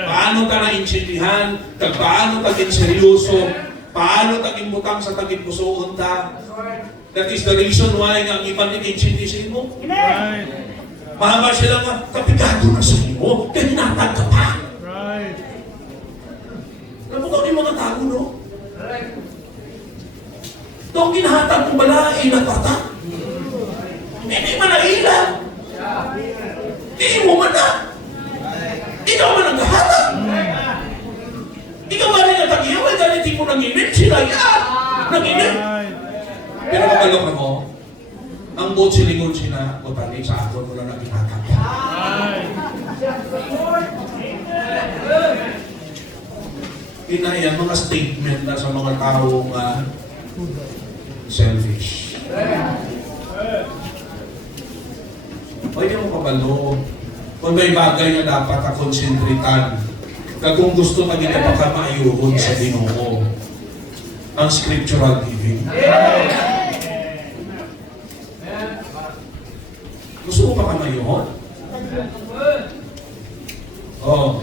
Paano ka naintindihan, paano taging seryoso, paano taging butang sa taging pusoon ta. That is the reason why nga ang ibang nag-intindisin mo. Mahaba sila nga, kapigado na sa iyo, kaya hinatag ka pa. Alam mo daw yung mga tao, no? Itong ginahatag mo bala, inapata. Hindi man nailan. Hindi mo man na. Ikaw man ang gahatag. Ikaw man ang natagiyaw, ay ganitin mo nanginit, sila yan. Nanginit. Pero kapalok na mo, ang buot silingon sila, o tali sa akin mo lang ang ginhatag. Yan mga statement na sa mga taong selfish. Pwede mo kabalo. Kung may bagay na dapat kakonsentritan, kung gusto na kita pagkamayuhon sa Ginoo, ang scriptural giving. Gusto mo pagkamayuhon? Oh.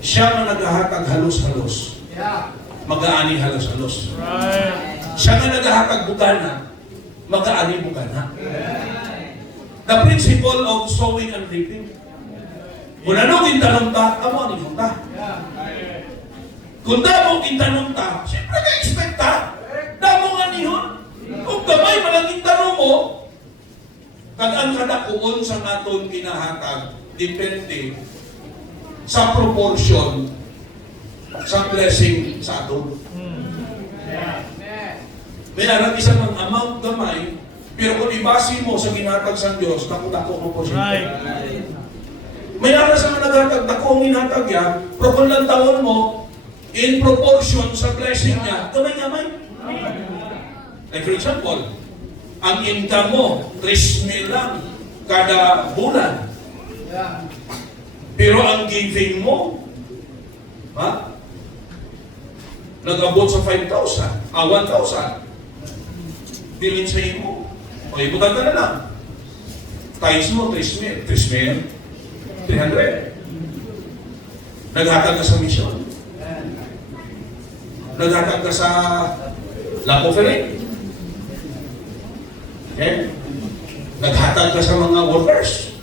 Siya na naghahatag halos-halos. Mag-aani halos-halos. Siya nga naghahatag bukana, mag-aani bukana. The principle of sowing and reaping. Kung ano kintanong ta, amo ani ta. Kung damo kintanong ta, siyempre ka-expect ta. Damo nga nihon. Kung gamay malang kintanong mo, kag ang kadakuon sa naton kinahatag, depende sa proportion sa blessing sa aton. May alam isang mga amount gamay, pero kung ibasi mo sa ginatag sa Diyos, dako-dako mo po siya. May alam sa mga naghatag, dako ang ginatag yan, pero kung lang taon mo, in proportion sa blessing niya, gamay-gamay. Like for example, ang income mo, 3,000 lang kada bulan. Pero ang giving mo, nag-abot sa 5,000, 1,000. Bilin sa imo. O ibutan ka na lang. Times mo, 3,000. 300. Naghatag ka sa mission. Naghatag ka sa La Offering. Okay? Naghatag ka sa mga workers.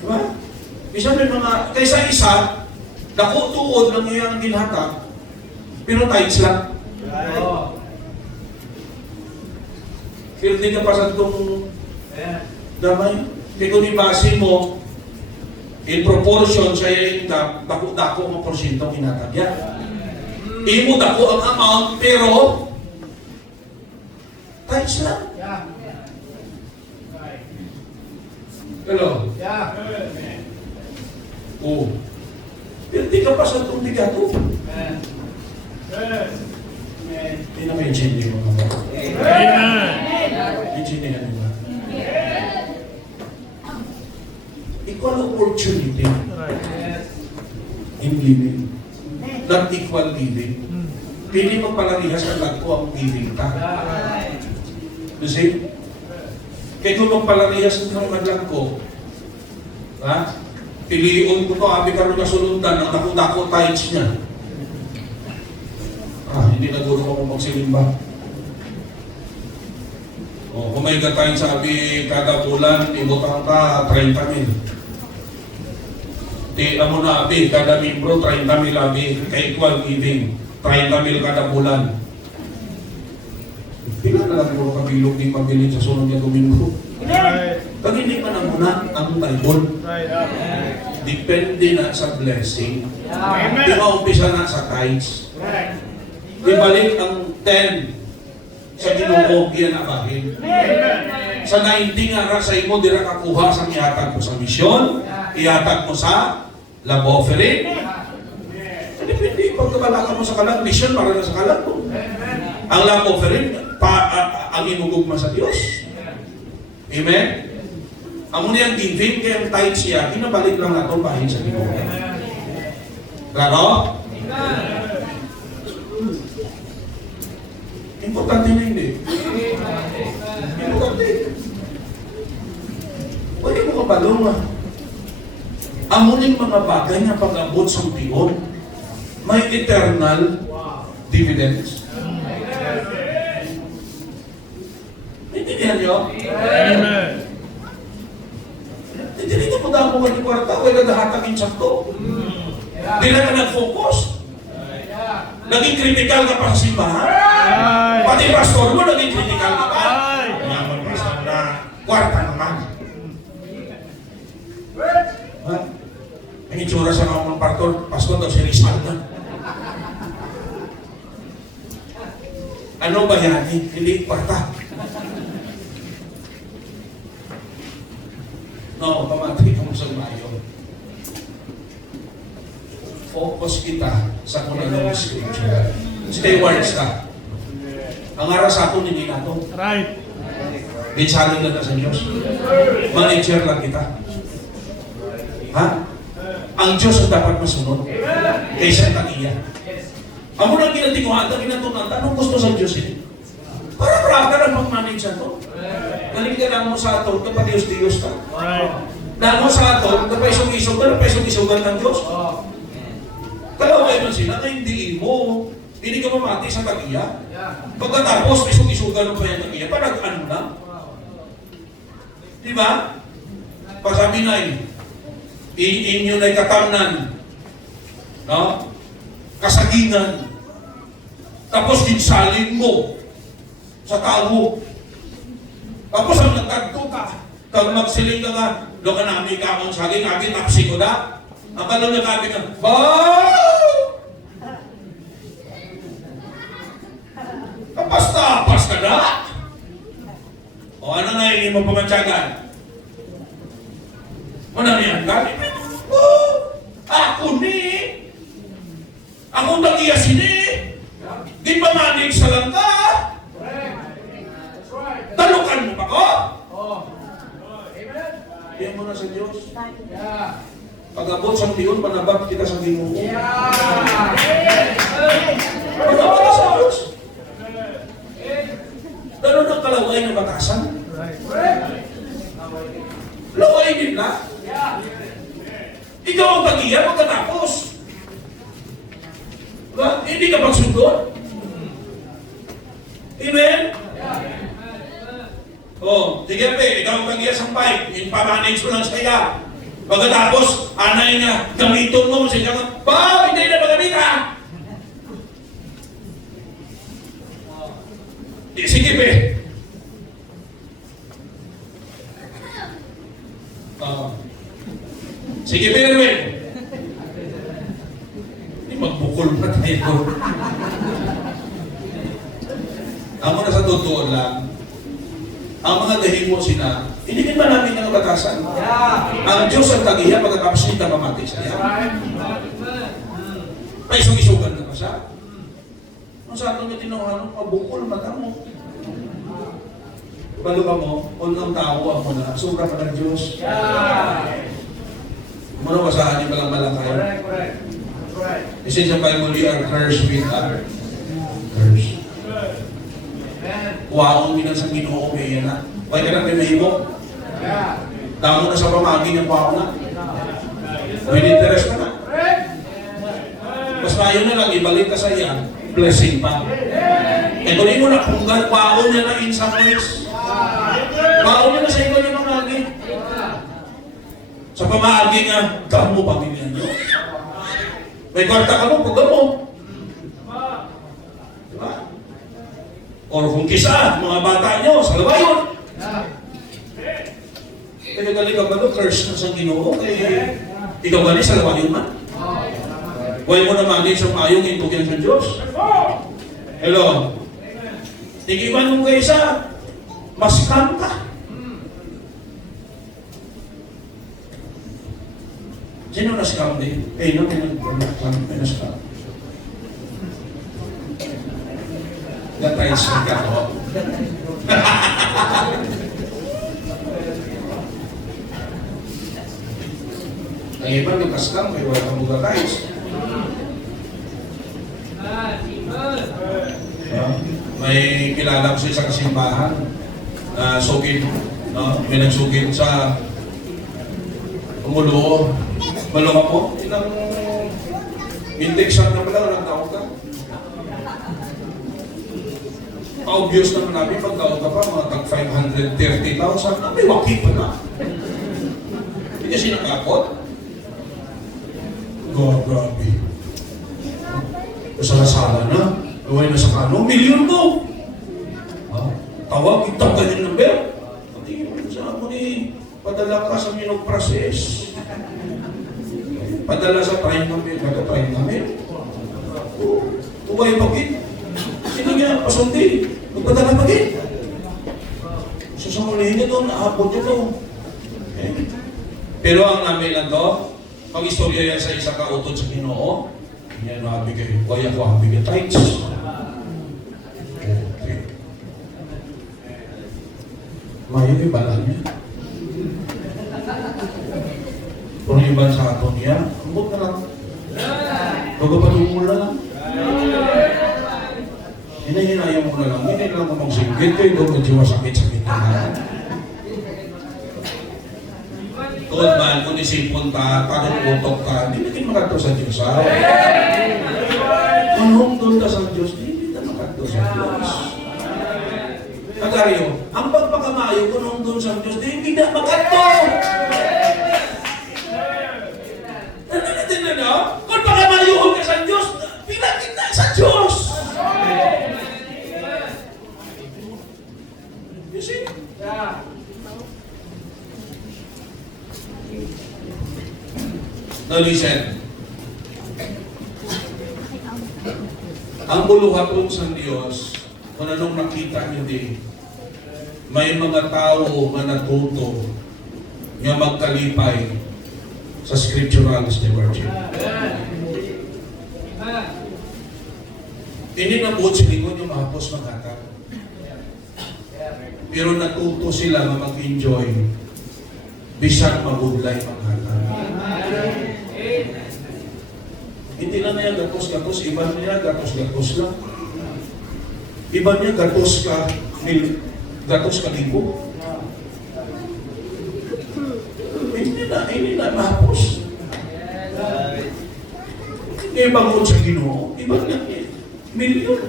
Diba? Isa may mga, kaysa isa, nakutuod lang niya ang ginhatag, pero times lang. Pero di ka pa sa itong damay. Kaya kung ibasi mo, in proportion sa yung income, dako-dako ang porsyento kinatagya. Imo dako ang amount, pero times lang. Hello? Oo. Pero di ka pa sa itong bigato. Hindi na may change mo naman. Intindihan nila. Equal opportunity in living. not equal giving. Pili magpalarihas ang lag ko ang giving ka. You see? Kaya kung magpalarihas ng lag ko, ha? Piliun ko to, abi ka rin kasulundan, ang dako-dako tides niya. Hindi na guro ako magsilimba. Kung may gatayin sabi kada bulan, ibutang ka 30,000. Amo na abi, kada membro 30,000 abi, ka-equal giving. 30,000 kada bulan. Pila na lang puro kabilog di pabilin sa sunod niya domingo. Right. Pag hindi pa na muna ang Bible, Right. depende na sa blessing. Amen. Di maumpisa na sa tithes. Ibalik ang 10 sa Ginoo iyan abahin. Sa 90 nga ra sa imo dira kakuha sa ihatag mo sa misyon, ihatag mo sa love offering. Depende pagkabala mo sa kalang misyon para na sa kalang mo. Ang love offering ang imugugma sa Dios. Amen. Amo niyang giving kay ang tithe siya, kinabalik lang nato bahin sa Ginoo. Klaro? Importante na hindi. Importante. Pwede mo kabalong amunin mga bagay na pag-abot sa tiyon, may eternal dividends. Intindihan niyo? Amen. Hindi rin po damo ka ni kwarta, wala nahatagin sakto. Hindi na ka nag-focus. Naging critical ka pa sa simbahan. Right. Pati pastor mo, naging critical ka pa. Right. Yaman pastor na kwarta naman. Ha? Ang itsura sa mga pastor daw si Rizal na. Ano ba yan? Hindi kwarta. No, pamatay ka mo sa bayo. Focus kita sa kunanong scripture. Stewards ka. Ang aras ako, hindi nato. Right. Binsaling lang na sa Diyos. Manager lang kita. Ha? Ang Diyos ang dapat masunod. Kaysa tagiya. Amo nang ginatikuhan, ginatunan, anong gusto sa Diyos eh? Para brother ang mag-manage ito. Galing ka lang mo sa ato, kapag Diyos-Diyos ka. Right. Dahil mo sa ato, kapag isog-isog ka, kapag isog-isogan ng Diyos. Kalaway man sila na hindi mo. Hindi ka mamati sa tagiya. Pagkatapos, isog-isogan mo pa yung tagiya, parang ano na. Di ba? Pasabi na inyo na'y katamnan. No? Kasagingan. Tapos dinsalin mo sa tao. Tapos ang nagtagto ka, kag magsiling ka nga, lo ka namin ka akong saging, abi tapsi ko na. Ang kalong nagkabit ka, wow! Tapas ka na. O ano na hindi mo pamantsagan? Ano na yan? Ako ni! Ako nag-iyasin ni! Di ba manig sa langka? Talukan mo ba ko? Iyan mo na sa Diyos. Pag-abot sa tiyon, panabak kita sa Ginoo. Panabak kita sa Diyos. Ganun ang kalaway ng batasan. Laway din na. Ikaw ang pag-iya pagkatapos. Diba? Hindi ka pagsundot. Amen? Sige pe, ikaw ang pag-iya sa pipe. Yung pamanage mo lang sa kaya. Pagkatapos, anay na, gamiton mo, siya ka, hindi na magamit ha! Sige pe. Sige pe, Erwin. Hindi magbukol na tayo. Ako na sa totoo lang, ang mga dahin mo sina, hindi din ba namin ang batasan? Ang Diyos ang tagiya pagkatapos hindi ka mamatay siya. Paisog-isugan na pa siya. Kung sa ato nga tinawahan, mabukol mata mo. Balo ka mo, unang tao ang muna, sobra pa ng Diyos. Muna masahan yung malang malakay. It says in the Bible, you are cursed with a curse. Waong din sa Ginoo kaya na. Why ka na pinahimo? Damo na sa pamagi niya pa na. May interest na na. Mas mayo na lang, ibalik ka sa iyan, blessing pa. E kung mo na punggan, waong niya na in some ways. Waong niya na sa iba niya pamagi. Sa pamagi nga, damo pamilya niyo. May kwarta ka mo, pagka mo. Diba? Or kung kisa, mga bata nyo, sa labayon. Kaya gali ka ba, curse na sa Ginoo, kaya ikaw gali sa labayon man. Huwag mo naman din sa mayong intugyan sa Diyos. Hello? Tigiman mo kayo sa mas kanta. Sino na-scam din? Eh, no, may na-scam. Gatay sa kato. Ang iba nag-scam, may wala kang gatay. May kilala ko sa isang simbahan na sugid, no? May nagsugid sa umulo. Malo ka po? Ilang index na pala, walang tawag ka? Obvious naman namin, pag tawag ka pa, mga tag 530,000, may waki pa na. Hindi kasi nakakot. Grabe. Masala-sala na. Uway na sa kano, milyon mo! Tawag, itang kanyang number. Pati mo sa mo ni, padala ka sa minog process. Padala sa trying namin, trying namin. Uway pagin. Sino nga, pasundi. Magpadala pagin. Susungulihin niya doon, naabot niya doon. Okay. Pero ang namin lang to, pag-istorya yan sa isa kautod sa Ginoo, yan nabigay, kaya ko habigay tithes. Okay. Mayo iba lang niya. Kung iban sa ato niya, ambot na lang. Pagpapadung mo na lang. Hinahinayang mo na lang. Hindi lang mo magsinggit kayo doon medyo masakit-sakit na lang. Tungkol man, kung isipon ka, tanong-utok ka, hindi natin makato sa Diyos. Kung doon ka sa Diyos, hindi na makato sa Diyos. Kagaryo, ang pagpakamayo kung doon sa Diyos, hindi na makato! Kung pagkamayo ka sa Diyos, pinagin na sa Diyos! You see? Now listen. Ang buluhaton sa Diyos, kung anong nakita niyo din, may mga tao na natuto nga magkalipay sa scriptural stewardship. Hindi na buot silingon yung mahapos maghatag. Pero natuto sila na mag-enjoy bisan magudlay maghatag. Hindi na niya gatos-gatos, iba niya gatos-gatos lang. Iba niya gatos ka libo. Hindi na mahapos. Hindi bangon sa Ginoo, iba niya milyon.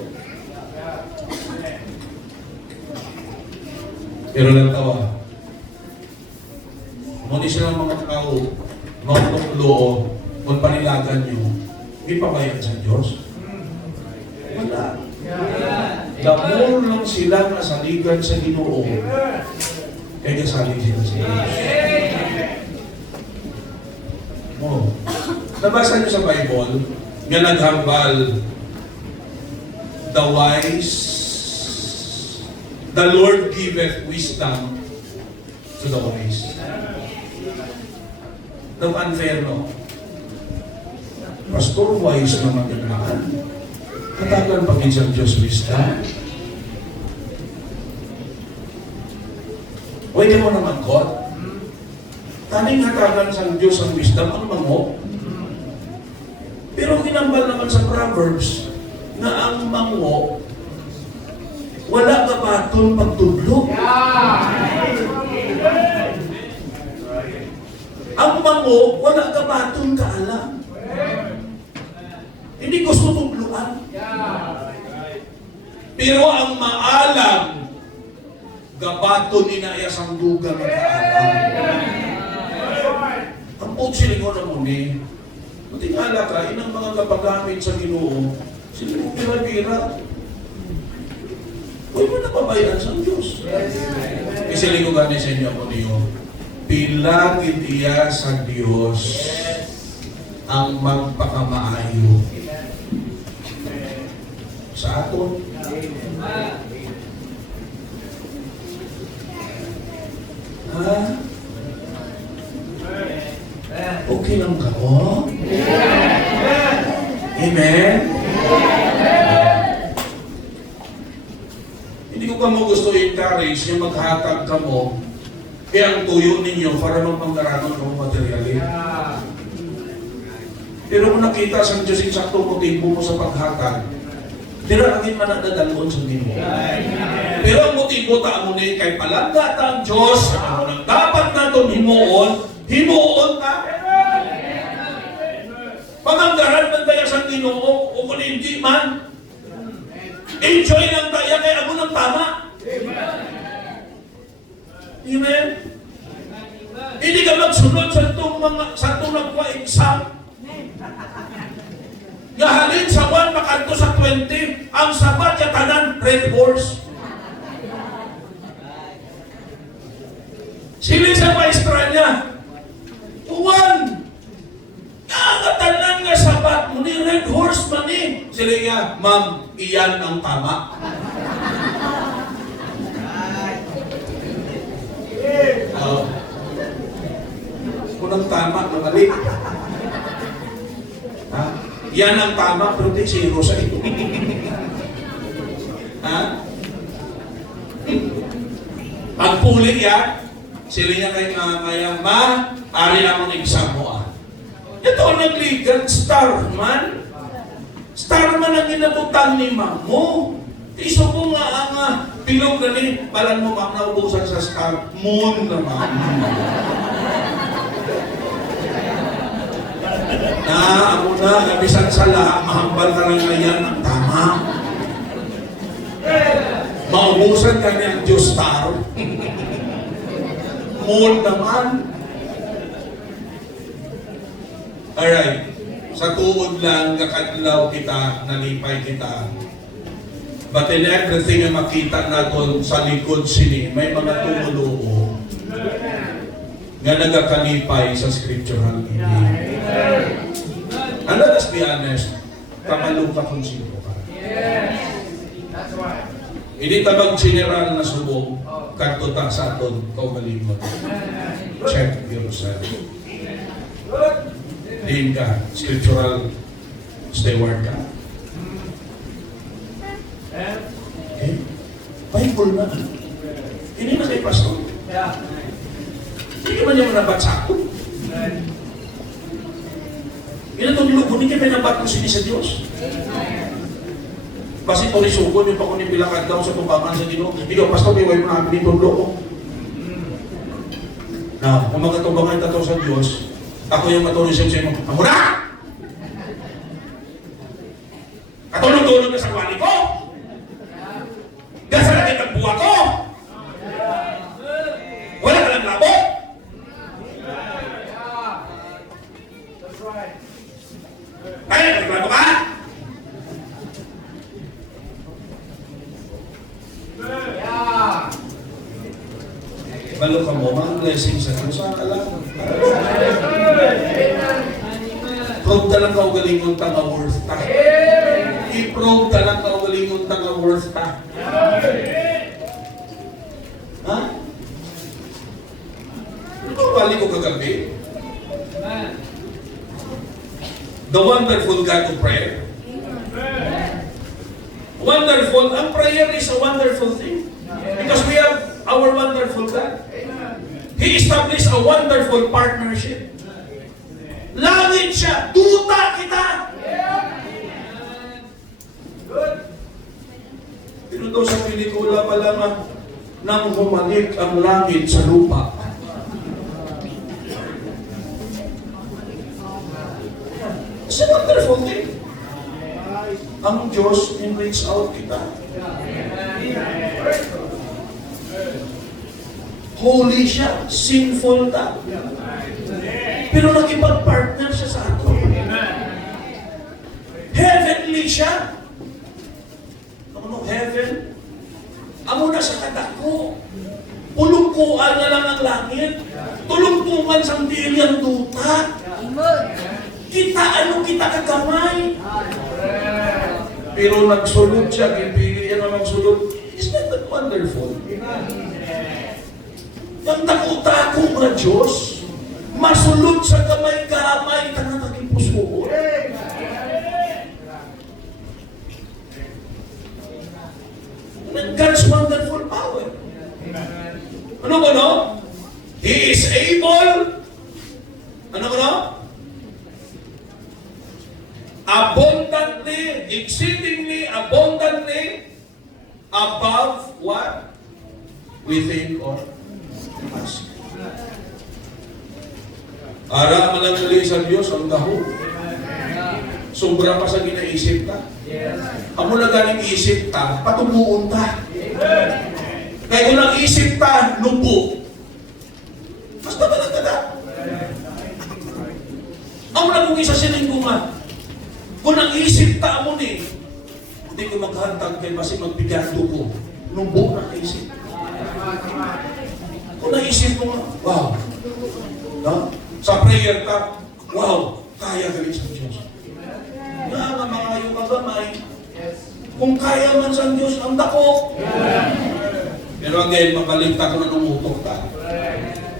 Pero lang tawa. Muna silang mga tao, mga tukloo, kung panilagan nyo, hindi pa bayad sa Diyos. Wala. Damor lang sila nasaligan sa Ginoo, kaya nasalig sila sa Diyos. Oh. Nabasa niyo sa Bible, nga naghambal, the wise, the Lord giveth wisdom to the wise. The unfair, no? Pastor, wise naman yung lahat. Katagan pag sa Diyos wisdom. Pwede mo naman, God. Taning hatagan sa Diyos ang wisdom, ano man mo? Pero ginambal naman sa Proverbs na ang mango, wala ka pa itong pagtudlo. Ang mango, wala ka pa itong kaalam. Hindi gusto tudluan. Pero ang maalam, gabato ni Naayas ang duga ng kaalam. Ang pagsilingon na muli, matingala ka, inang mga kapagamit sa Ginoo, sila mo pira-pira. Huwag mo napabayaan sa Diyos. Isiling ko gani sa inyo ako niyo, pilagin iya sa Diyos ang magpakamaayo sa aton. Ha? Okay lang ka mo? Amen? Hindi ko ka mo gusto i-encourage yung maghatag ka mo ang tuyo ninyo para magpangaranon ng materiali. Pero kung nakita sa Diyos yung saktong motibo mo sa paghatag, tira agin manadadalon sa Ginoo. Pero ang motibo ta mo ni kay palangga ta ang Diyos, ano nang dapat naton himuon ta. Panganggaran man tayo sa Ginoo o kung hindi man, enjoy lang tayo kay amo ng tama. Amen? Hindi ka magsunod sa itong nagpa-exam. Gahalin sa 1 makanto sa 20, ang sabat ka tanan, red horse. Silin sa maestra niya, 1, nakatanan nga sabat mo ni red horse man ni. Silin niya, ma'am, iyan ang tama. Kung ang tama, mabalik. Ha? Yan ang tama, pero di zero sa ito. Ha? Pagpuli yan, sila niya kay mamayang ari na mong exam mo Ito ang nagligan, star man. Star man ang inabutang ni mamo. Iso ko nga ang bilog na ni, balan mo ma'am, naubusan sa star, moon naman. Ako na, kabisan sa lahat, mahambal ka lang ngayon ang tama. Maubusan ka niya ang Diyos star. Moon naman. Alright, sa tuod lang, kakadlaw kita, nalipay kita. But in everything na makita natin sa likod sini, may mga tumulo nga nagakalipay sa scriptural hindi. And let us be honest, kamalong ka kung sino ka. Hindi tabag general na subong, kantuta sa aton, kaugalimot. Check yourself. Diin ka, scriptural steward ka. Okay? Bible na. Hindi na kay pastor. Hindi naman niya manabatsa ko. Yan itong lugo, hindi kayo nabat mo sini sa Diyos. Basi ito rin sukon, yung pakunin bilakad daw sa tumbangan sa Ginoo. Ikaw, pastor, may way mo na dito loko. Na, kung magkatumbangan ito sa Diyos, ako yung matuloy sa inyo, amo na! Katulog-tulog na sa kwali ko! Gasa natin ang buwa ko! Wala ka lang labo! Kaya naglago ka? Balo ka mo, mga blessing sa Diyos. Saan ka lang? Probe talang ka ugalingon ta nga worth ta. I-probe talang ka ugalingon ta nga worth ta. Ha? Ano bali ko kagabi? The wonderful God of prayer. Wonderful. Ang prayer is a wonderful thing. Because we have our wonderful God. He established a wonderful partnership. Langit siya, duta kita. Pero daw sa pelikula pa lang nang humalik ang langit sa lupa. It's a wonderful thing. Ang Diyos in-reach out kita. Holy siya, sinful ta. Pero nakipag-partner siya sa ato. Heavenly siya. Ano, heaven? Amo na sa kadako. Pulungkuan na lang ang langit. Tulungtungan sang dilyang duta. Kita, ano kita kagamay? Pero nagsulod siya, kipili niya na magsulod. Isn't that wonderful? Ang takot-takot na Diyos, masulod sa kamay-kamay, tanang naging puso. God's wonderful power. Ano ba no? He is able, ano ba no? Abundantly, exceedingly abundantly, above what? We think or ask. Ara man lang uli sa Diyos ang daho. Sobra pa sa ginaisip ka. Amo na galing isip ta, patubuon ta. Kaya kung ang isip ta, lupo. Basta ba lang kada? Amo na kung isa sininggungan. Kung ang isip ta mo ni, hindi ko maghantag kay basi magbigato ko. Lumbo na isip. Kung naisip mo nga, wow. No? Sa prayer ka, wow, kaya galing sa Diyos. Nga nga makayo ka gamay. Kung kaya man sa Diyos, ang dako. Pero again, makalimta ko na numutok ka.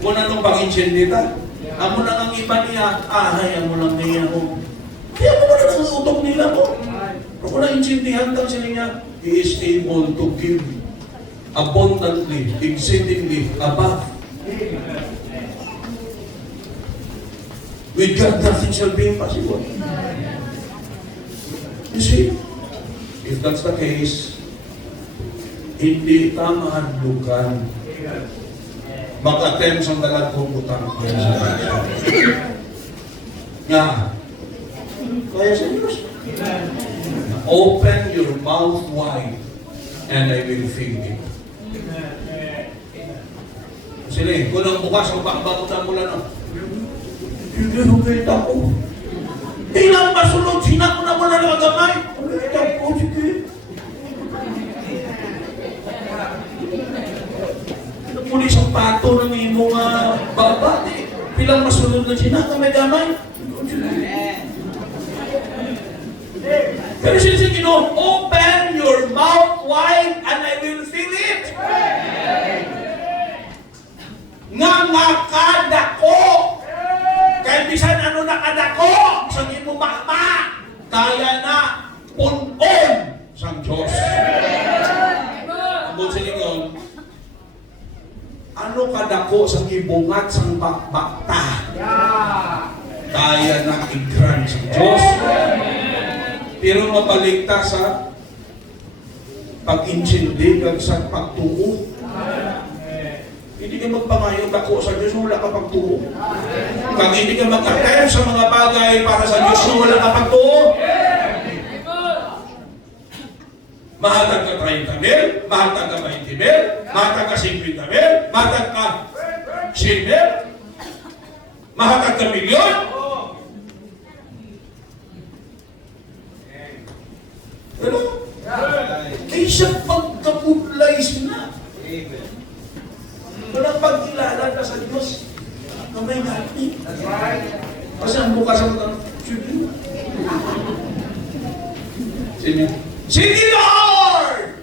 Kung anong pang-insindi ka, amo lang ang iba niya, ahay, amo lang niya ako. Kaya mo na ang utok nila mo. Pero kung na-insindihan ka sila niya, He is able to give abundantly, exceedingly, above. With God, nothing shall be impossible. You see, if that's the case, hindi ka mahadlukan. Mag-attempt sa dalag kong utang. Nga, kaya sa Diyos. Open your mouth wide and I will fill it. Sila kung ang bukas ang pangbakutan mo lang, hindi hugay ako. Ilang masunod, sinak mo na mo na nakagamay. Hugay ako, sige. Pulis ang pato ng iyong baba. Bilang masunod na sinak na may gamay. Pero siya Ginoo, open your mouth wide and I will fill it. Nga kadako. Kahit bisan ano nakadako sa imo mama, kaya na punon sa Diyos. Ang sa ingon, ano kadako sa gibungat sa bakbakta, kaya na i-grant sa Diyos. Pero mabaligta sa pag-intindi kag sa pagtuo. Hindi ka magpangayon ako sa Diyos, wala ka pagtuo. Kag hindi ka mag-attempt sa mga bagay para sa Diyos, wala ka pagtuo. Mahatag ka 30,000, mahatag ka 20,000, mahatag ka 50,000, mahatag ka 100,000, mahatag ka milyon. Ano? Kaya siya pagkapudlays na. Walang pagkilala ka sa Diyos na may gati. Kasi ang bukas ang tanong, sige. Sige, Lord!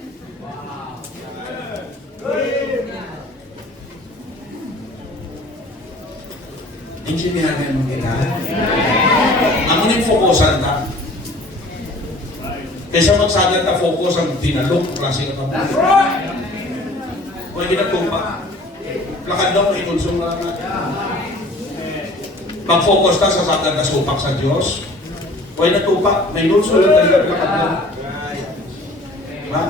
Intindihan mo kita. Ang uning fokusan ta. Kaysa magsagat na focus ang tinalok, klase ka na. Kung hindi na tumpa, lakad daw, may konsum lang na. Mag-focus ka sa sagad na supak sa Diyos. Huwag natupak. May lulso na tayo. Ha?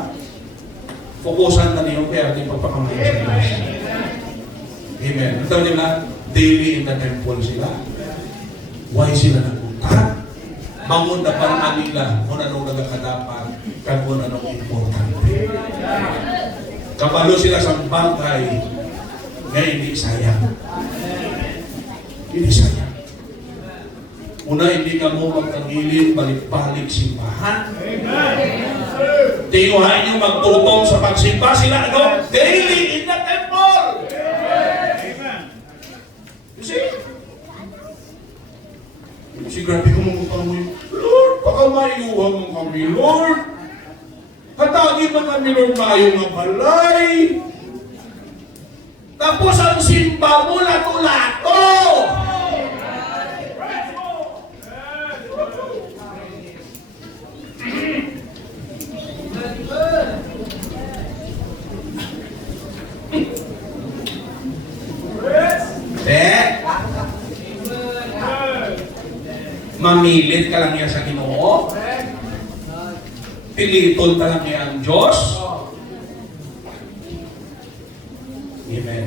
Fokusan na niyo kaya ating pagpakamay sa Diyos. Amen. Ito nila, daily in the temple sila. Why sila nagpunta? Bangon na pa nila kung anong nagkakadapat kung kung anong importante. Kabalo sila sa bagay na hindi sayang. Hindi sayang. Una, hindi ka mo magkagilid, balik-balik simbahan. Tinguhan nyo magtutong sa pagsimba sila, ano? Daily in the temple! You see? Si grabe ko mga pangamoy, Lord, baka maiuwang mo kami, Lord. Hatagi mo kami, Lord, maayo nga balay. Tapos ang simba mo, lato-lato. Mamilit ka lang yan sa Ginoo. Piliton ka lang yan ang Diyos. Amen.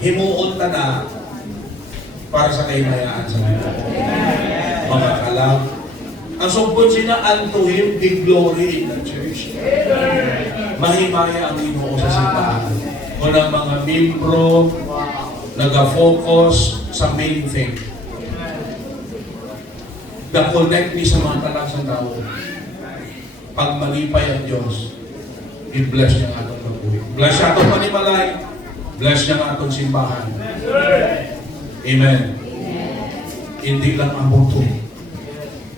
Himuon ka na para sa kaymayaan sa Ginoo. Mga kalam. Ang sumpod sila unto Him, the glory in the church. Mahimaya ang Ginoo sa simbahan. Kung ang mga membro nag-focus sa main thing. Na-connect ni sa mga talang tao. Pag malipay ang Diyos, i-bless niya nga itong magbuhay. Bless niya itong panimalay. Bless niya nga itong simbahan. Amen. Hindi lang ang buto.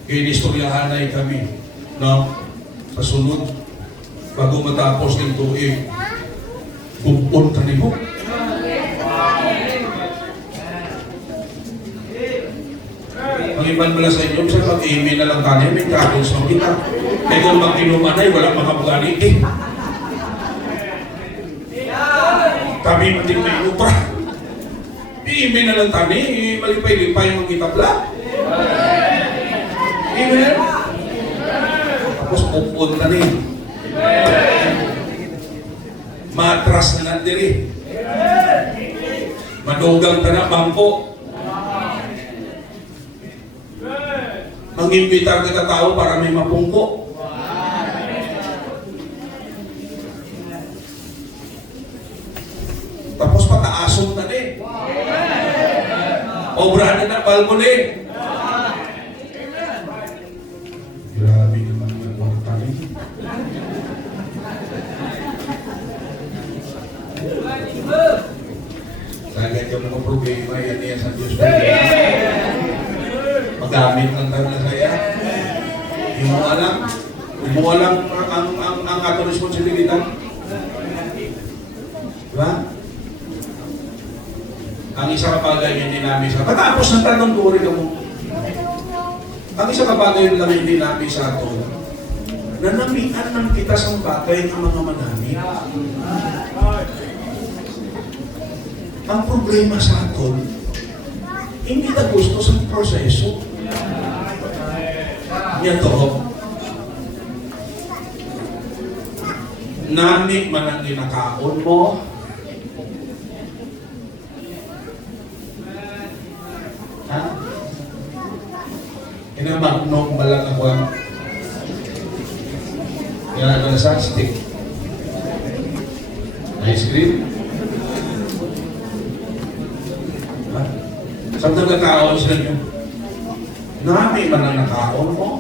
Inistoryahan na kami. No? Pasunod, bago matapos ng tuig, pupunta ni mo. Mag-iban mo lang sa inyo, sa pag-email na lang tayo, may travel sa kita. Eh kung mag-inumanay, walang makabugalit eh. Kami mating may upa. I-email na lang tayo, malipay-lipay ang kitabla. Amen? Tapos pupunta rin. Matras na natin eh. Madugang ka na, bangko. Mang-imbitar kita tao para may mapungko. Tapos pataason na din. Obrahan na balmo din. Grabe naman yung kwarta rin. Sagad yung mga problema yan niya sa Diyos. Magamit ang tayo na saya. Hindi mo alam. Hindi mo alam ang ato responsibilidad. Diba? Ang isa kapagay hindi namin sa... Patapos ng tanong ko rin mo. Ang isa kapagay lang hindi namin sa ato. Nanamian man kita sa bagay ang mga manami. Ang problema sa ato, hindi na gusto sa proseso. Yan to. Nami man ang ginakaon mo. Ha? Inamagnog balang ako ang ginagawa sa stick. Ice cream. Sabi ng nakaon sila niyo, nami man ang nakaon mo.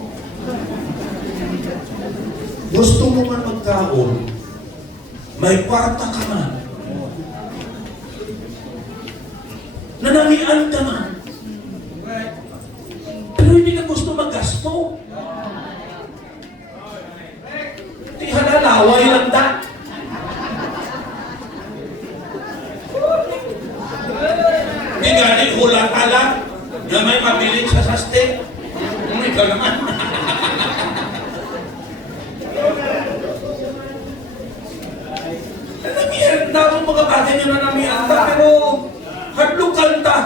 Gusto mo man magkaon, may kwarta ka man. Nanamian ka man. Pero hindi ka gusto maggasto. Di halalaway lang da. Di galing hula-tala na may mabiling sa saste. Ikaw naman. Nanamihan na akong mga bagay nyo nanamihan ta, pero hadlukan ta.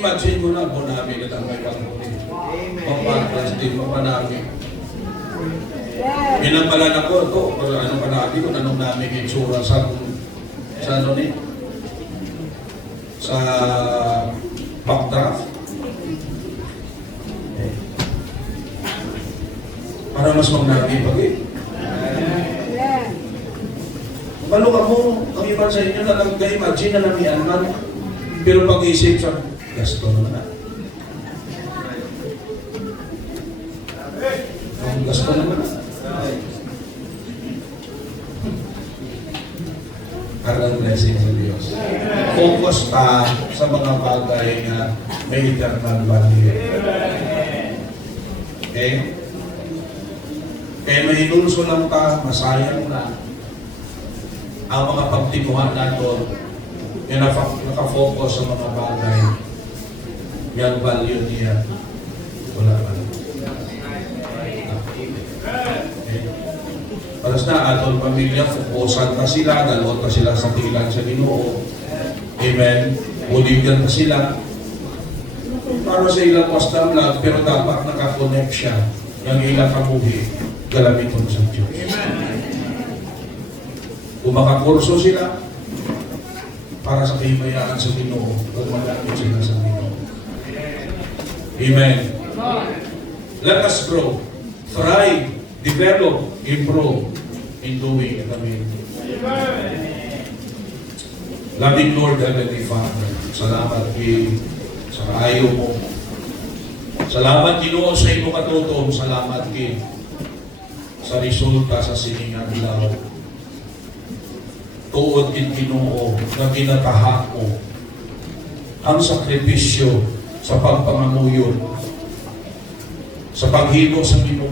imagine mo na po namin at ang may pangkunin. Pampatras din pa pa namin. Pinampalan ako ito, ano pa namin, kung anong namin itsura sa ano ni? Sa backdraft. Para mas magnagi pag Malo ka mo, ang iba sa inyo na lang kayo, imagine na namihan man. Pero pag-isip sa gasto naman na. Ang gasto naman na. Karang blessing sa Diyos. Focus pa sa mga bagay na may eternal value. Okay? Kaya mahinulso lang ka, masayang na ang mga pagtimuhan natin yung nakafocus sa mga bagay yung value niya wala man. Okay. Paras na atong pamilya fokusan pa sila, dalawat pa sila sa tilan sa Ginoo. Amen. Uligan pa sila para sa ilang wastam lang, pero dapat nakakonect siya yung ilang kabuhi galamiton sa Diyos. Kung makakurso sila para sa kahimayaan sa Ginoo, kung malapit sila sa Ginoo. Amen. Let us grow, thrive, develop, improve in doing it. Amen. Loving Lord, Heavenly Father, salamat kay sa kaayo mo. Salamat Ginoo sa imo katutom. Salamat kay sa resulta sa siningang law. Tuod din Ginoo na ginataha mo ang sakripisyo sa pagpangamuyon sa paghimo sa Ginoo